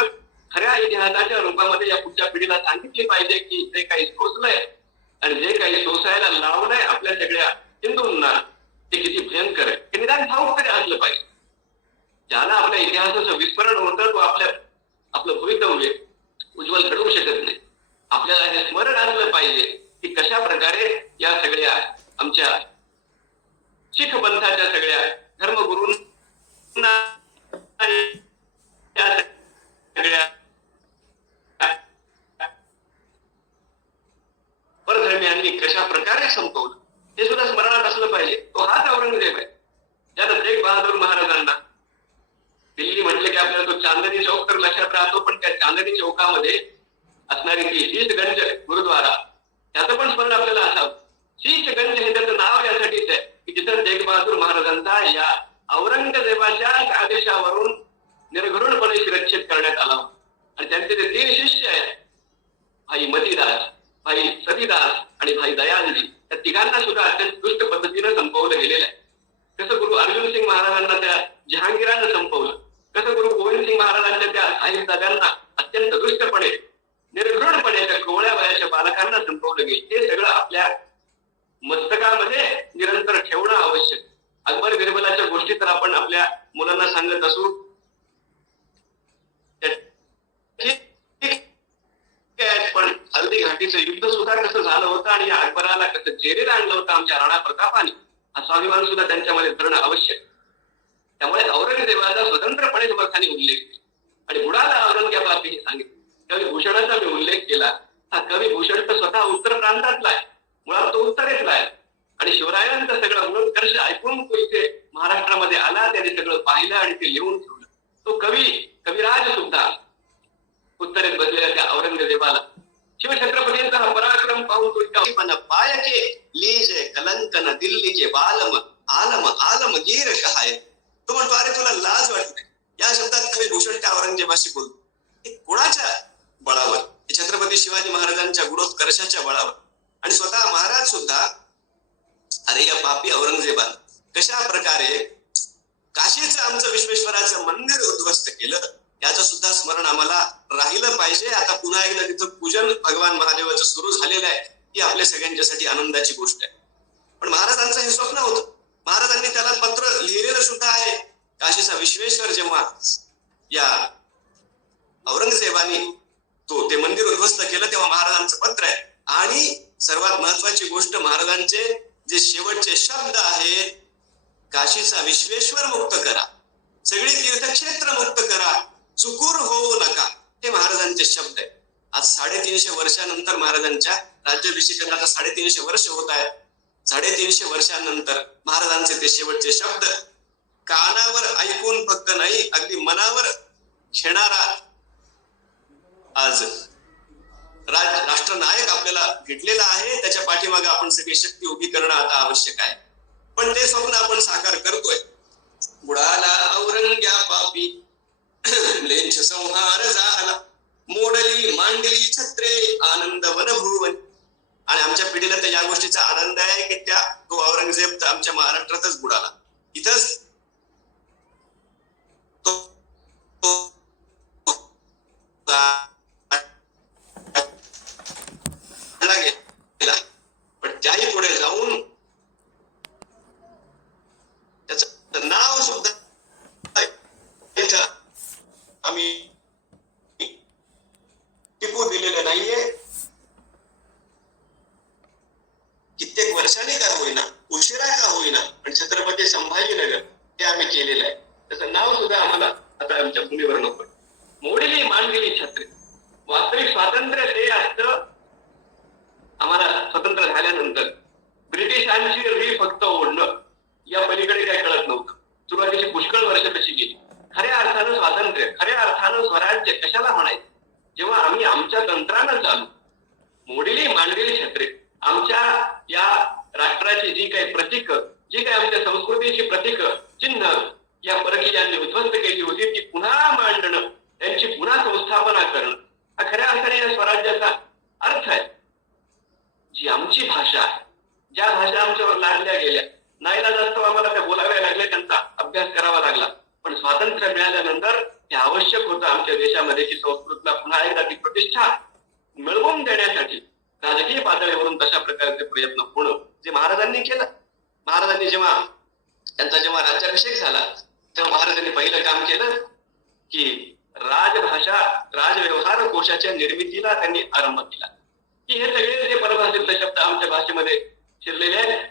खऱ्या इतिहासाच्या रूपामध्ये या पुढच्या पिढीला सांगितली पाहिजे की जे काही सोसलंय आणि जे काही सोसायला लावलंय आपल्या सगळ्या हिंदूंना ते किती भयंकर आहे हे निदान ठाऊक तरी असलं पाहिजे. ज्याला आपल्या इतिहासाचं विस्मरण होतं तो आपलं भवितव्य उज्ज्वल घडवू शकत नाही. आपल्याला हे स्मरण असलं पाहिजे की कशा प्रकारे या सगळ्या आमच्या शीख पंथाच्या सगळ्या धर्मगुरूंना सगळ्या परधर्मियांनी कशा प्रकारे संपवलं हे सुद्धा स्मरणात असलं पाहिजे. तो हाच औरंगजेब आहे ज्यानं तेग बहादूर महाराजांना दिल्ली म्हटलं की आपल्याला तो चांदणी चौक तर लक्षात राहतो, पण त्या चांदणी चौकामध्ये असणारी ती शीशगंज गुरुद्वारा त्याचं पण स्मरण आपल्याला असावं. शीशगंज हे त्याचं नाव यासाठीच आहे की जिथं तेग बहादूर महाराजांचा या औरंगजेबाच्या आदेशावरून निर्घृणपणे शिरच्छेद करण्यात आला आणि त्यांचे ते 3 शिष्य आहेत, भाई मतीदास, भाई सतीदास आणि भाई दयालजी. त्या तिघांना सुद्धा अत्यंत दुष्ट पद्धतीनं संपवलं गेलेलं आहे. कसं गुरु अर्जुन सिंग महाराजांना त्या जहांगीरानं संपवलं, कसं गुरु गोविंद सिंग महाराजांच्या त्या साहिबजाद्यांना अत्यंत दुष्टपणे निर्घृणपणे त्या कोवळ्या वयाच्या बालकांना संपवलं गेलं. हे सगळं आपल्या मस्तकामध्ये निरंतर ठेवणं आवश्यक. अकबर बिरबलाच्या गोष्टी तर आपण आपल्या मुलांना सांगत असू, पण हल्दी घाटीचं युद्ध सुद्धा कसं झालं होतं आणि या अकबराला कसं जेरीला आणलं होतं आमच्या राणा प्रतापाने हा स्वाभिमान सुद्धा त्यांच्यामध्ये धरणं आवश्यक. त्यामुळे औरंगजेबाचा स्वतंत्रपणे समर्थाने उल्लेख केला. आणि बुडाला औरंगजेबाने हे सांगितलं. कवी भूषणाचा मी उल्लेख केला. हा कवी भूषण तर स्वतः उत्तर प्रांतातला आहे, मुळात तो उत्तरेतला आहे. आणि शिवरायांचं सगळं मूळोत्कर्ष ऐकून तो इथे महाराष्ट्रामध्ये आला, त्याने सगळं पाहिलं आणि ते लिहून ठेवलं. तो कविराज सुद्धा उत्तरेत बसलेल्या त्या औरंगजेबाला शिवछत्रपतींचा हा पराक्रम पाहून तो इतका पाय के लीजे कलंकन दिल्ली के बालम आलम आलम गिर कहाय. तो म्हणतो अरे तुला लाज वाटते. या शब्दात कवी भूषण त्या औरंगजेबाशी बोलतो. कोणाच्या बळावर? छत्रपती शिवाजी महाराजांच्या गुणोत्कर्षाच्या बळावर. आणि स्वतः महाराज सुद्धा अरे या पापी औरंगजेबाला कशा प्रकारे काशीचं आमचं विश्वेश्वराचं मंदिर उद्ध्वस्त केलं, याचं सुद्धा स्मरण आम्हाला राहिलं पाहिजे. आता पुन्हा एकदा तिथं पूजन भगवान महादेवाचं सुरू झालेलं आहे. ही आपल्या सगळ्यांच्यासाठी आनंदाची गोष्ट आहे. पण महाराजांचं हे स्वप्न होतं. महाराजांनी त्याला पत्र लिहिलेलं सुद्धा आहे. काशीचा विश्वेश्वर जेव्हा या औरंगजेबाने ते मंदिर उद्ध्वस्त केलं तेव्हा महाराजांचं पत्र आहे. आणि सर्वात महत्वाची गोष्ट, महाराजांचे जे शेवटचे शब्द आहेत, काशीचा विश्वेश्वर मुक्त करा, सगळी तीर्थक्षेत्र मुक्त करा, चुकूर होऊ नका, हे महाराजांचे शब्द आहेत. आज 350 वर्षानंतर महाराजांच्या राज्याभिषेकाला 350 वर्ष होत आहेत. 350 वर्षानंतर महाराजांचे ते शेवटचे शब्द कानावर ऐकून फक्त नाही, अगदी मनावर घेणारा आज राष्ट्रनायक आपल्याला भेटलेला आहे. त्याच्या पाठीमागे आपण सगळी शक्ती उभी करणं आता आवश्यक आहे. पण ते स्वप्न आपण साकार करतोय. बुडाला औरंग्या पापी लेंछ संहार झाला, मोडली मांडली छत्रे आनंद वनभुवन. आणि आमच्या पिढीला तर या गोष्टीचा आनंद आहे की तो औरंगजेब तर आमच्या महाराष्ट्रातच बुडाला. इथंच पण त्याही पुढे जाऊन त्याचं नाव सुद्धा इथं आम्ही टिपू दिलेलं नाहीये. कित्येक वर्षांनी का होईना, उशिरा का होईना, पण छत्रपती संभाजीनगर हे आम्ही केलेलं आहे. त्याचं नाव सुद्धा आम्हाला आता आमच्या भूमीवर नको. मोडली मांडलेली छत्रे. वास्तविक स्वातंत्र्य ते असतं आम्हाला स्वतंत्र झाल्यानंतर. ब्रिटिशांची री फक्त ओढणं, या पलीकडे काय कळत नव्हतं. सुरुवातीची पुष्कळ वर्ष तशी गेली. खऱ्या अर्थानं स्वातंत्र्य, खऱ्या अर्थानं स्वराज्य कशाला म्हणायचं, जेव्हा आम्ही आमच्या तंत्रानं चालू. मोडली मांडलेली छत्रे, आमच्या या राष्ट्राची जी काही प्रतीक, जी काही आमच्या संस्कृतीची प्रतीक चिन्ह या परकीयांनी उद्ध्वस्त केली होती, ती पुन्हा मांडणं, त्यांची पुन्हा संस्थापना करणं, हा खऱ्या अर्थाने या स्वराज्याचा अर्थ आहे. जी आमची भाषा आहे, ज्या भाषा आमच्यावर लादल्या गेल्या, नाईलाजास्तव आम्हाला त्या बोलाव्या लागल्या, त्यांचा अभ्यास करावा लागला. पण स्वातंत्र्य मिळाल्यानंतर हे आवश्यक होतं आमच्या देशामध्ये की संस्कृतला पुन्हा एकदा ती प्रतिष्ठा मिळवून देण्यासाठी राजकीय पातळीवरून तशा प्रकारचे प्रयत्न होणं, जे महाराजांनी केलं. महाराजांनी जेव्हा राज्याभिषेक झाला तेव्हा महाराजांनी पहिलं काम केलं की राजभाषा राजव्यवहार कोशाच्या निर्मितीला त्यांनी आरंभ केला. की हे सगळे जे परभाषेतले शब्द आमच्या भाषेमध्ये शिरलेले आहेत,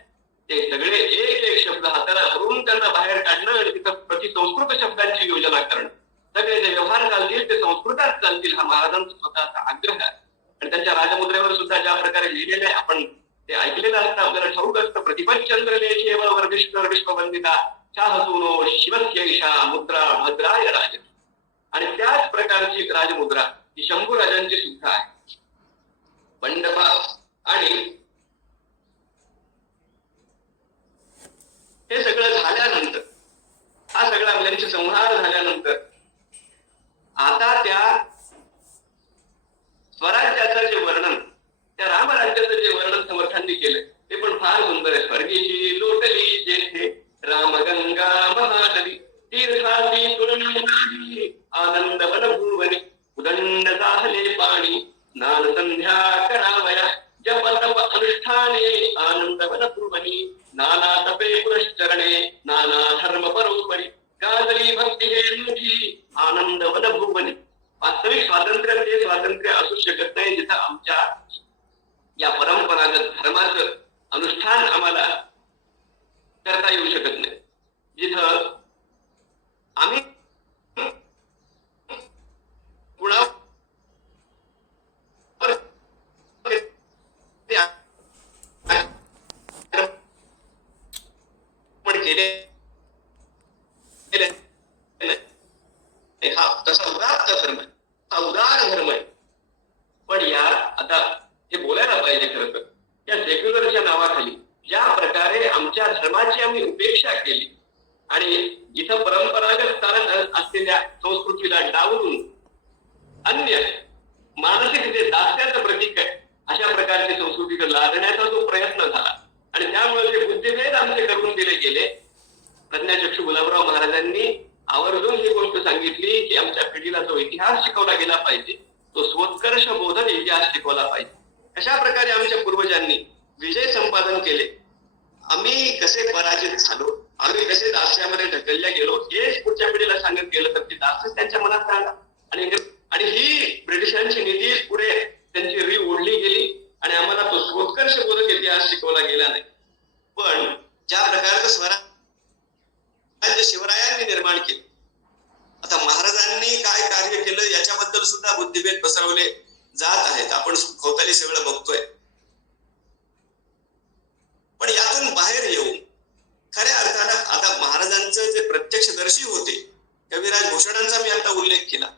ते सगळे एक एक शब्द हाताला धरून त्यांना बाहेर काढणं आणि तिथं प्रतिसंस्कृत शब्दांची योजना करणं. सगळे जे व्यवहार चालतील ते संस्कृतात चालतील, हा महाराजांचा स्वतःचा आग्रह आहे. आणि त्यांच्या राजमुद्रेवर सुद्धा ज्या प्रकारे लिहिलेले आहे, आपण ते ऐकलेलं असतं, आपल्याला ठाऊक असतं. प्रतिपतचंद्र लेखेव वर्धिष्ठर विश्ववंदिता चाहसूनो शिवस्यैषा मुद्रा भद्राय राज. आणि त्याच प्रकारची राजमुद्रा ही शंभूराजांची सुद्धा आहे. मंडपा आणि हे सगळं झाल्यानंतर, हा सगळा लेंछ संहार झाल्यानंतर आता त्या स्वराज्याचं जे वर्णन, त्या रामराज्याचं जे वर्णन समर्थांनी केलं ते पण फार सुंदर आहे. स्वर्गीची लोटली जेथे रामगंगा महानदी, तीर्थाती तुळणी आनंद वनभुवनी, उदंड जाहले पाणी स्नान संध्या करावया, जप तप अनुष्ठाने आनंद वनभुवनी, नाना तपे पुरश्चरणे नाना धर्म परोपरी, गाजली भक्ती हे मोठी आनंद वनभुवनी. वास्तविक स्वातंत्र्य ते स्वातंत्र्य असू शकत नाही जिथं आमच्या या परंपरागत धर्माचं अनुष्ठान आम्हाला करता येऊ शकत नाही. जिथं आम्ही कुणावर केले हा तसा उदात्त धर्म आहे, हा उदार धर्म आहे. पण या आता हे बोलायला पाहिजे खरं तर, या सेक्युलरच्या नावाखाली ज्या प्रकारे आमच्या धर्माची आम्ही उपेक्षा केली आणि इथं परंपरागत चालत असलेल्या संस्कृतीला डावलून अन्य मानसिक जे दास्याचं प्रतीक आहे अशा प्रकारची संस्कृती लादण्याचा जो प्रयत्न झाला आणि त्यामुळे जे बुद्धिभेद आमचे करून दिले गेले. प्रज्ञाचक्षू गुलाबराव महाराजांनी आवर्जून ही गोष्ट सांगितली की आमच्या पिढीला जो इतिहास शिकवला गेला पाहिजे तो स्वोत्कर्ष बोधक इतिहास शिकवला पाहिजे. कशा प्रकारे आमच्या पूर्वजांनी विजय संपादन केले, आम्ही कसे पराजित झालो, आम्ही कसे दास्यामध्ये ढकलल्या गेलो हेच पुढच्या पिढीला सांगत गेलं तर ते दास त्यांच्या मनात राहणार आणि ही ब्रिटिशांची नीती पुढे त्यांची री ओढली गेली आणि आम्हाला तो स्वोत्कर्ष बोधक इतिहास शिकवला गेला नाही. पण ज्या प्रकारचं स्वराज्य शिवरायांनी निर्माण केलं, आता महाराजांनी काय कार्य केलं याच्याबद्दल सुद्धा बुद्धिभेद पसरवले जात आहेत. आपण भोवताली सगळं बघतोय. पण यातून बाहेर येऊन खऱ्या अर्थानं आता महाराजांचं जे प्रत्यक्षदर्शी होते कविराज भूषणांचा मी आता उल्लेख केला.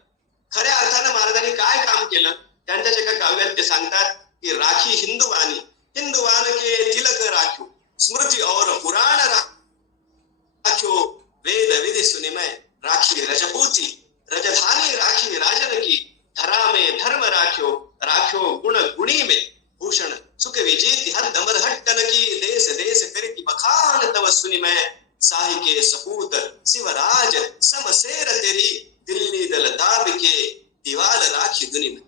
खऱ्या अर्थानं महाराजांनी काय काम केलं त्यांच्याच एका काव्यात ते सांगतात की राखी हिंदुवानी हिंदुवान के तिलक राख्यो स्मृति और पुराण राख्यो वेद विधि सुनिमय राखी रजपूती रजधानी राखी राजन की धरा में धर्म राख्यो राख्यो गुण गुणी में भूषण सुख विजेति हद अमर हट्टन की देश देश करिति बखान तव सुनिमय साहि के सपूत शिवराज समसेर तेरी दिल्ली दल दाब के दिवाल राखी दुनी में.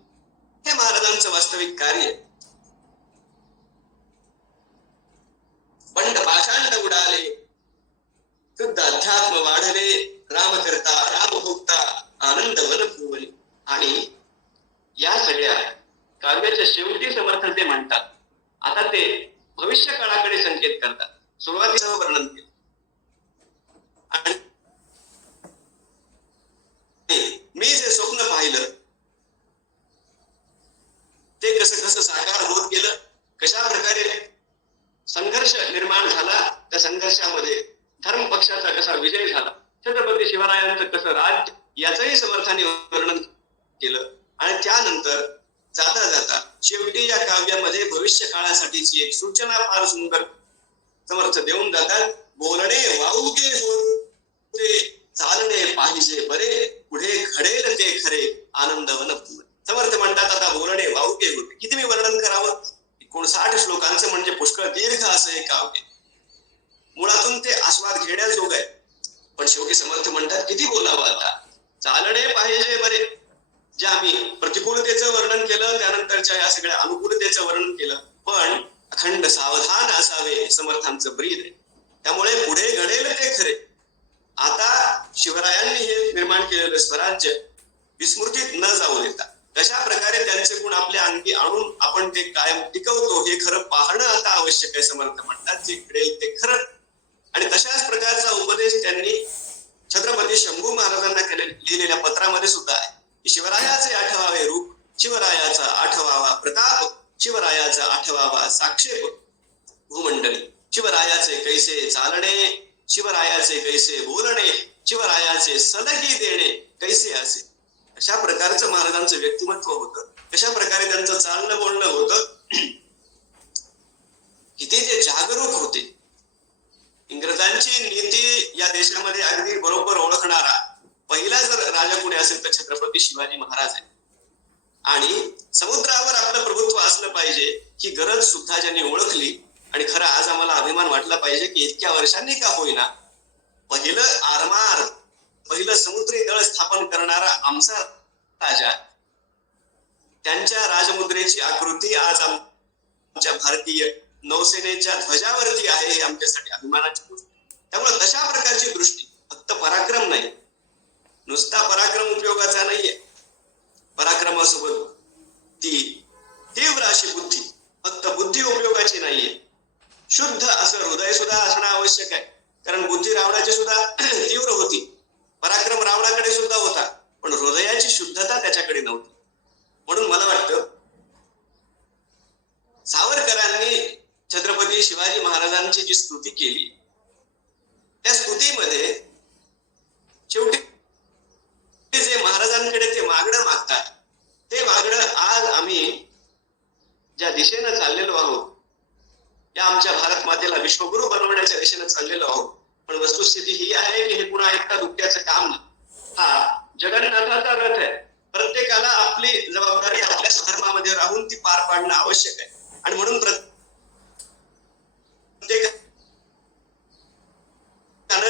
हे महाराजांचं वास्तविक कार्य. बंड पाषांड उडाले शुद्ध अध्यात्म वाढले राम करता राम भोगता आनंद वन फुवले. आणि या सगळ्या काव्याच्या शेवटी समर्थ ते म्हणतात, आता ते भविष्य काळाकडे संकेत करतात. सुरुवातीचं वर्णन केलं आणि मी जे स्वप्न पाहिलं ते कसं कसं साकार होत गेलं, कशा प्रकारे संघर्ष निर्माण झाला, त्या संघर्षामध्ये धर्म पक्षाचा कसा विजय झाला, छत्रपती शिवरायांचं कसं राज्य याचंही समर्थाने वर्णन केलं. आणि त्यानंतर जाता जाता शेवटी या काव्यामध्ये भविष्य काळासाठीची एक सूचना फार सुंदर समर्थ देऊन जातात. बोलणे वाऊगे होते चालणे पाहिजे बरे पुढे घडेल ते खरे आनंद वन. समर्थ म्हणतात आता बोलणे वाऊगे होते. किती मी वर्णन करावं, 59 श्लोकांचं म्हणजे पुष्कळ दीर्घ असं हे काव्य, मुळातून ते आस्वाद घेण्याजोग आहे. पण शेवटी समर्थ म्हणतात किती बोलावं आता, चालणे पाहिजे बरे. जे आम्ही प्रतिकूलतेचं वर्णन केलं त्यानंतरच्या या सगळ्या अनुकूलतेचं वर्णन केलं, पण अखंड सावधान असावे समर्थांचं ब्रीद आहे. त्यामुळे पुढे घडेल ते खरे. आता शिवरायांनी हे निर्माण केलेलं स्वराज्य विस्मृतीत न जाऊ देता कशा प्रकारे त्यांचे गुण आपल्या अंगी आणून आपण ते कायम टिकवतो हे खरं पाहणं आता आवश्यक आहे. समर्थ म्हणतात जे घडेल ते खरं. आणि तशाच प्रकारचा उपदेश त्यांनी छत्रपती शंभू महाराजांना लिहिलेल्या पत्रामध्ये सुद्धा आहे की शिवरायाचे आठवावे रूप, शिवरायाचा आठवावा प्रताप, शिवरायाचा आठवावा साक्षेप भूमंडळी, शिवरायाचे कैसे चालणे, शिवरायाचे कैसे बोलणे, शिवरायाचे सलही देणे कैसे असे. अशा प्रकारचं महाराजांचं व्यक्तिमत्व होतं, कशा प्रकारे त्यांचं चालणं बोलणं होतं, किती ते जागरूक होते. इंग्रजांची नीती या देशामध्ये अगदी बरोबर ओळखणारा पहिला जर राजा कोणी असेल तर छत्रपती शिवाजी महाराज आहे. आणि समुद्रावर आपलं प्रभुत्व असलं पाहिजे ही गरज सुद्धा ज्यांनी ओळखली. आणि खरं आज आम्हाला अभिमान वाटला पाहिजे की इतक्या वर्षांनी का होईना पहिलं आरमार, पहिलं समुद्री दळ स्थापन करणारा आमचा राजा, त्यांच्या राजमुद्रेची आकृती आज आमच्या भारतीय नौसेनेच्या ध्वजावरती आहे. हे आमच्यासाठी अभिमानाची गोष्ट. त्यामुळे तशा प्रकारची दृष्टी, फक्त पराक्रम नाही, नुसता पराक्रम उपयोगाचा नाहीये, पराक्रमासोबत ती तीव्र अशी बुद्धी, फक्त बुद्धी उपयोगाची नाहीये, शुद्ध असं हृदय सुद्धा असणं आवश्यक आहे. कारण बुद्धी रावणाची सुद्धा तीव्र होती, पराक्रम रावणाकडे सुद्धा होता, पण हृदयाची शुद्धता त्याच्याकडे नव्हती. म्हणून मला वाटतं सावरकरांनी छत्रपती शिवाजी महाराजांची जी स्तुती केली, त्या स्तुतीमध्ये शेवटी जे महाराजांकडे ते मागणं मागतात, ते मागणं आज आम्ही ज्या दिशेनं चाललेलो आहोत, या आमच्या भारत मातेला विश्वगुरु बनवण्याच्या दिशेनं चाललेलो आहोत. पण वस्तुस्थिती ही आहे की हे पुन्हा एकटा दुःख्याचं काम नाही. हा जगन्नाथाचा रथ आहे. प्रत्येकाला आपली जबाबदारी आपल्या धर्मामध्ये राहून ती पार पाडणं आवश्यक आहे. आणि म्हणून प्रत्येकानं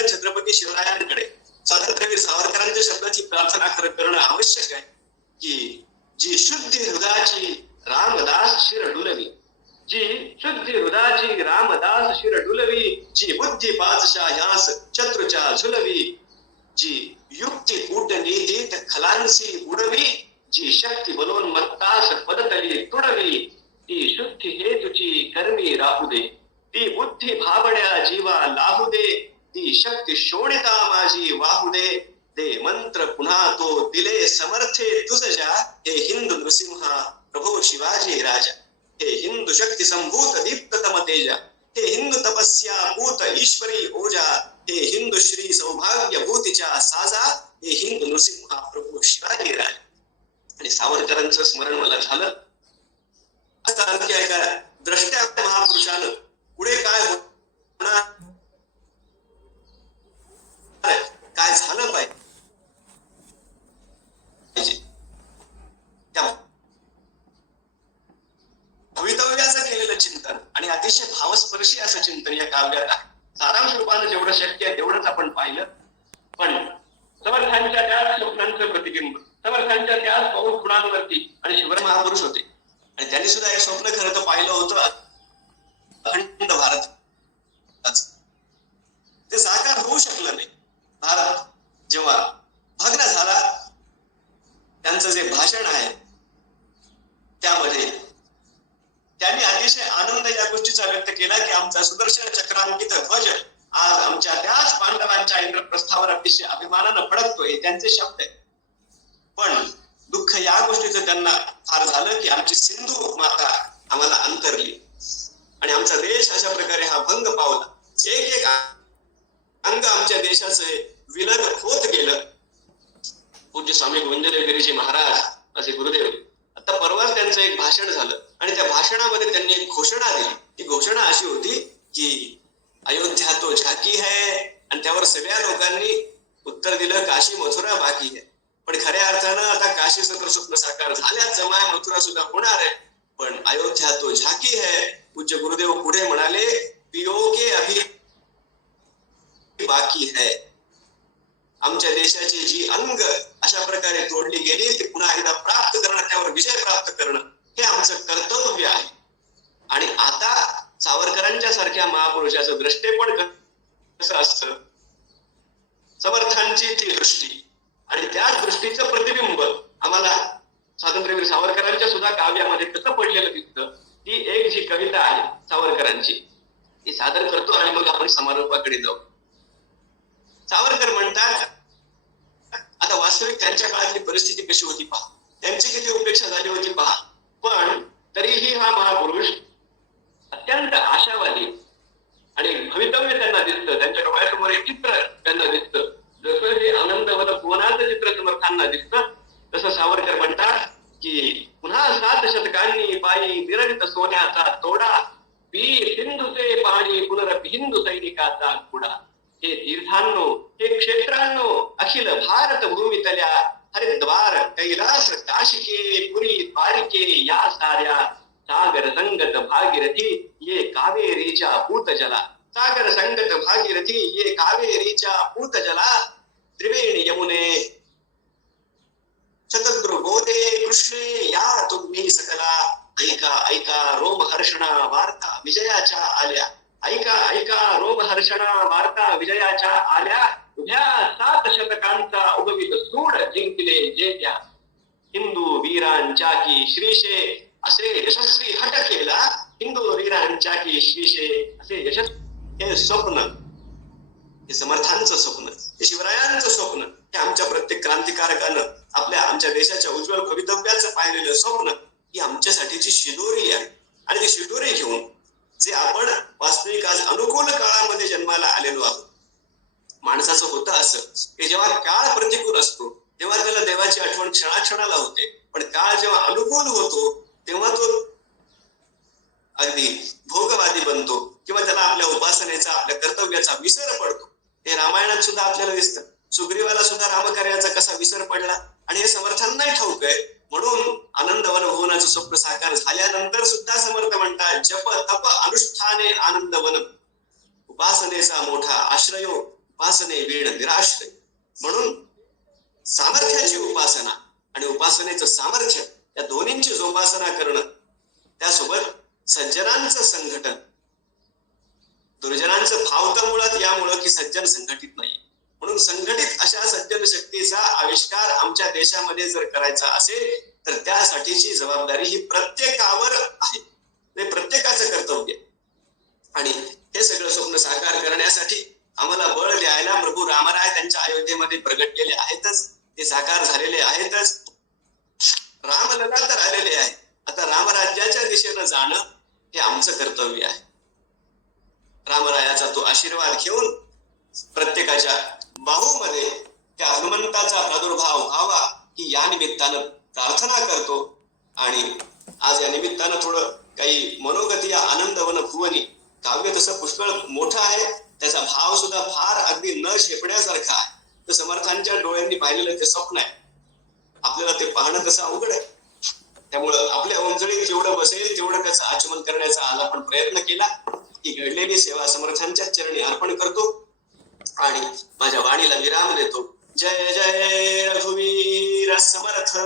छत्रपती शिवरायांकडे, स्वातंत्र्यवीर सावरकरांच्या शब्दाची प्रार्थना करणं आवश्यक आहे की जी शुद्धी हृदयाची रामदास शिर डुलवी, जी शुद्धी हृदयाची रामदास शिर डुलवी, जी बुद्धी पाचशाह्यास शत्रूच्या झुलवी, जी युक्ती कूटनीतीत खलांसी बुडवी, जी शक्ती बलोन्मत्तास पदतली तुडवी, ती शुद्धी हेतुची कर्मी राहू दे, ती बुद्धी भाबड्या जीवा लाहू दे, ती शक्ती शोणिता माझी वाहू दे, ते मंत्र पुन्हा तो दिले समर्थे तुझ्या, हे हिंदू नृसिंहा प्रभो शिवाजी राजा, हे हिंदू शक्ती संभूत दीप्ततम तेजा, हे हिंदू तपस्या पूत ईश्वरी ओजा, हे हिंदू श्री सौभाग्य भूतीच्या साजा, हे हिंदू नृसिंहा प्रभू शिवाजी राजा. आणि सावरकरांचं स्मरण मला झालं. आता आणखी एका द्रष्ट्या महापुरुषानं पुढे काय होणार, काय झालं पाहिजे, त्या भवितव्याचं केलेलं चिंतन आणि अतिशय भावस्पर्शी असं चिंतन या काव्यात आहे. सारांश रूपानं जेवढं शक्य आहे तेवढंच आपण पाहिलं. पण समर्थांच्या त्याच स्वप्नांचं प्रतिबिंब, समर्थांच्या त्याच पाऊस गुणांवरती, आणि शिवराय महापुरुष होते आणि त्यांनी सुद्धा एक स्वप्न खरं तर पाहिलं होतं अखंड भारत. ते साकार होऊ शकलं नाही. भारत जेव्हा भग्न झाला, त्यांचं जे भाषण आहे त्यामध्ये त्यांनी अतिशय आनंद या गोष्टीचा व्यक्त केला की आमचा सुदर्शन चक्रांकित ध्वज आज आमच्या त्याच पांडवांच्या इंद्रप्रस्थावर अतिशय अभिमानानं फडकतोय, त्यांचे शब्द आहेत. पण दुःख या गोष्टीचं त्यांना फार झालं की आमची सिंधू माता आम्हाला अंतरली आणि आमचा देश अशा प्रकारे हा भंग पावला. एक एक अंग आमच्या देशाचं विलीन होत गेलं. पूज्य स्वामी गोविंददेवगिरीजी महाराज असे गुरुदेव, आता परवाच त्यांचं एक भाषण झालं आणि त्या भाषणामध्ये त्यांनी एक घोषणा दिली. ती घोषणा अशी होती की अयोध्या तो झाकी है, आणि त्यावर सगळ्या लोकांनी उत्तर दिलं काशी मथुरा बाकी है. पण खऱ्या अर्थानं आता काशीचं तर स्वप्न साकार झाल्याच जमाय, मथुरा सुद्धा होणार आहे, पण अयोध्या तो झाकी है. पूज्य गुरुदेव पुढे म्हणाले पिओके अभी बाकी है. आमच्या देशाची जी अंग अशा प्रकारे तोडली गेली ती पुन्हा एकदा प्राप्त करणं, त्यावर विजय प्राप्त करणं हे आमचं कर्तव्य आहे. आणि आता सावरकरांच्या सारख्या महापुरुषाचं दृष्टेपण कसं असतं, समर्थांची ती दृष्टी आणि त्या दृष्टीचं प्रतिबिंब आम्हाला स्वातंत्र्यवीर सावरकरांच्या सुद्धा काव्यामध्ये कसं पडलेलं दिसतं. ती एक जी कविता आहे सावरकरांची ती सादर करतो आणि मग आपण समारोपाकडे जाऊ. सावरकर म्हणतात, आता वास्तविक त्यांच्या काळातली परिस्थिती कशी होती पहा, त्यांची किती उपेक्षा झाली होती पहा, पण तरीही हा महापुरुष अत्यंत आशावादी आणि भवितव्य त्यांना दिसतं. त्यांच्या डोळ्यासमोर एक चित्र त्यांना दिसतं. जसं हे आनंदवत भुवनाचं चित्र समर्थांना दिसतं, तसं सावरकर म्हणतात की पुन्हा 7 शतकांनी पायी विरहित सोन्याचा तोडा, पी सिंधूचे पाणी पुनरहिंदू सैनिकाचा कुडा. हे तीर्थांनो, हे क्षेत्रांनो, अखिल भारत भूमीतल्या हरिद्वार कैलास काशिके पुरी द्वारिके या साऱ्या सागर संगत भागीरथी ये कावेरीच्या पूत जला, सागर संगत भागीरथी ये कावेरीच्या पूत जला, त्रिवेणी यमुने शतद्रु गोदे कृष्णे या तुम्ही सकला, ऐका ऐका रोमहर्षणा वार्ता विजयाच्या आल्या, ऐका ऐका रोमहर्षणा वार्ता विजयाच्या आल्या, उभ्या 7 शतकांचा उगवित सूड जिंकले जेत्या, हिंदू वीरांच्या की श्रीशे असे यशस्वी हट केला, इंदोरीरांच्या केशविषे असे यशस् हे स्वप्न, हे समर्थांचं स्वप्न, हे शिवरायांचं स्वप्न, हे आमच्या प्रत्येक क्रांतिकारकानं आमच्या देशाच्या उज्ज्वल भवितव्याचं पाहिलेलं स्वप्न ही आमच्यासाठीची शिदोरी आहे. आणि ती शिदोरी घेऊन जे आपण वास्तविक आज अनुकूल काळामध्ये जन्माला आलेलो आहोत. माणसाचं होतं असं की जेव्हा काळ प्रतिकूल असतो तेव्हा त्याला देवाची आठवण क्षणाक्षणाला होते, पण काळ जेव्हा अनुकूल होतो तेव्हा तो अगदी भोगवादी बनतो किंवा त्याला आपल्या उपासनेचा, आपल्या कर्तव्याचा विसर पडतो. हे रामायणात सुद्धा आपल्याला दिसतं. सुग्रीवाला सुद्धा रामकार्याचा कसा विसर पडला आणि हे समर्थांनाही ठाऊक आहे. म्हणून आनंदवन भुवनाचं स्वप्न साकार झाल्यानंतर सुद्धा समर्थ म्हणतात, जप तप अनुष्ठाने आनंदवन, उपासनेचा मोठा आश्रयो उपासने वीण निराश्रय. म्हणून सामर्थ्याची उपासना आणि उपासनेचं सामर्थ्य या दोन्हींची जोपासना करणं, त्यासोबत सज्जनांचं संघटन. दुर्जनांचं फावतं मुळात यामुळं की सज्जन संघटित नाही. म्हणून संघटित अशा सज्जन शक्तीचा आविष्कार आमच्या देशामध्ये जर करायचा असेल तर त्यासाठीची जबाबदारी ही प्रत्येकावर आहे. ते प्रत्येकाचं कर्तव्य. आणि हे सगळं स्वप्न साकार करण्यासाठी आम्हाला बळ द्यायला प्रभू रामराय त्यांच्या अयोध्येमध्ये प्रगटलेले आहेतच, ते साकार झालेले आहेतच. रामलला तर आलेले आहे. आता रामराज्याच्या दिशेनं जाणं हे आमचं कर्तव्य आहे. रामरायाचा तो आशीर्वाद घेऊन प्रत्येकाच्या बाहूमध्ये त्या हनुमंताचा प्रादुर्भाव व्हावा ही या निमित्तानं प्रार्थना करतो. आणि आज या निमित्तानं थोडं काही मनोगती या आनंदवन भुवनी काव्य तसं पुष्कळ मोठं आहे, त्याचा भाव सुद्धा फार अगदी न झेपण्यासारखा आहे. तर समर्थांच्या डोळ्यांनी पाहिलेलं ते स्वप्न आहे, आपल्याला ते पाहणं तसं अवघड आहे. त्यामुळं आपल्या ओंजळीत जेवढं बसेल तेवढं त्याचं आचमन करण्याचा आज आपण प्रयत्न केला. ही घडलेली सेवा समर्थांच्या चरणी अर्पण करतो आणि माझ्या वाणीला विराम देतो. जय जय रघुवीर समर्थ.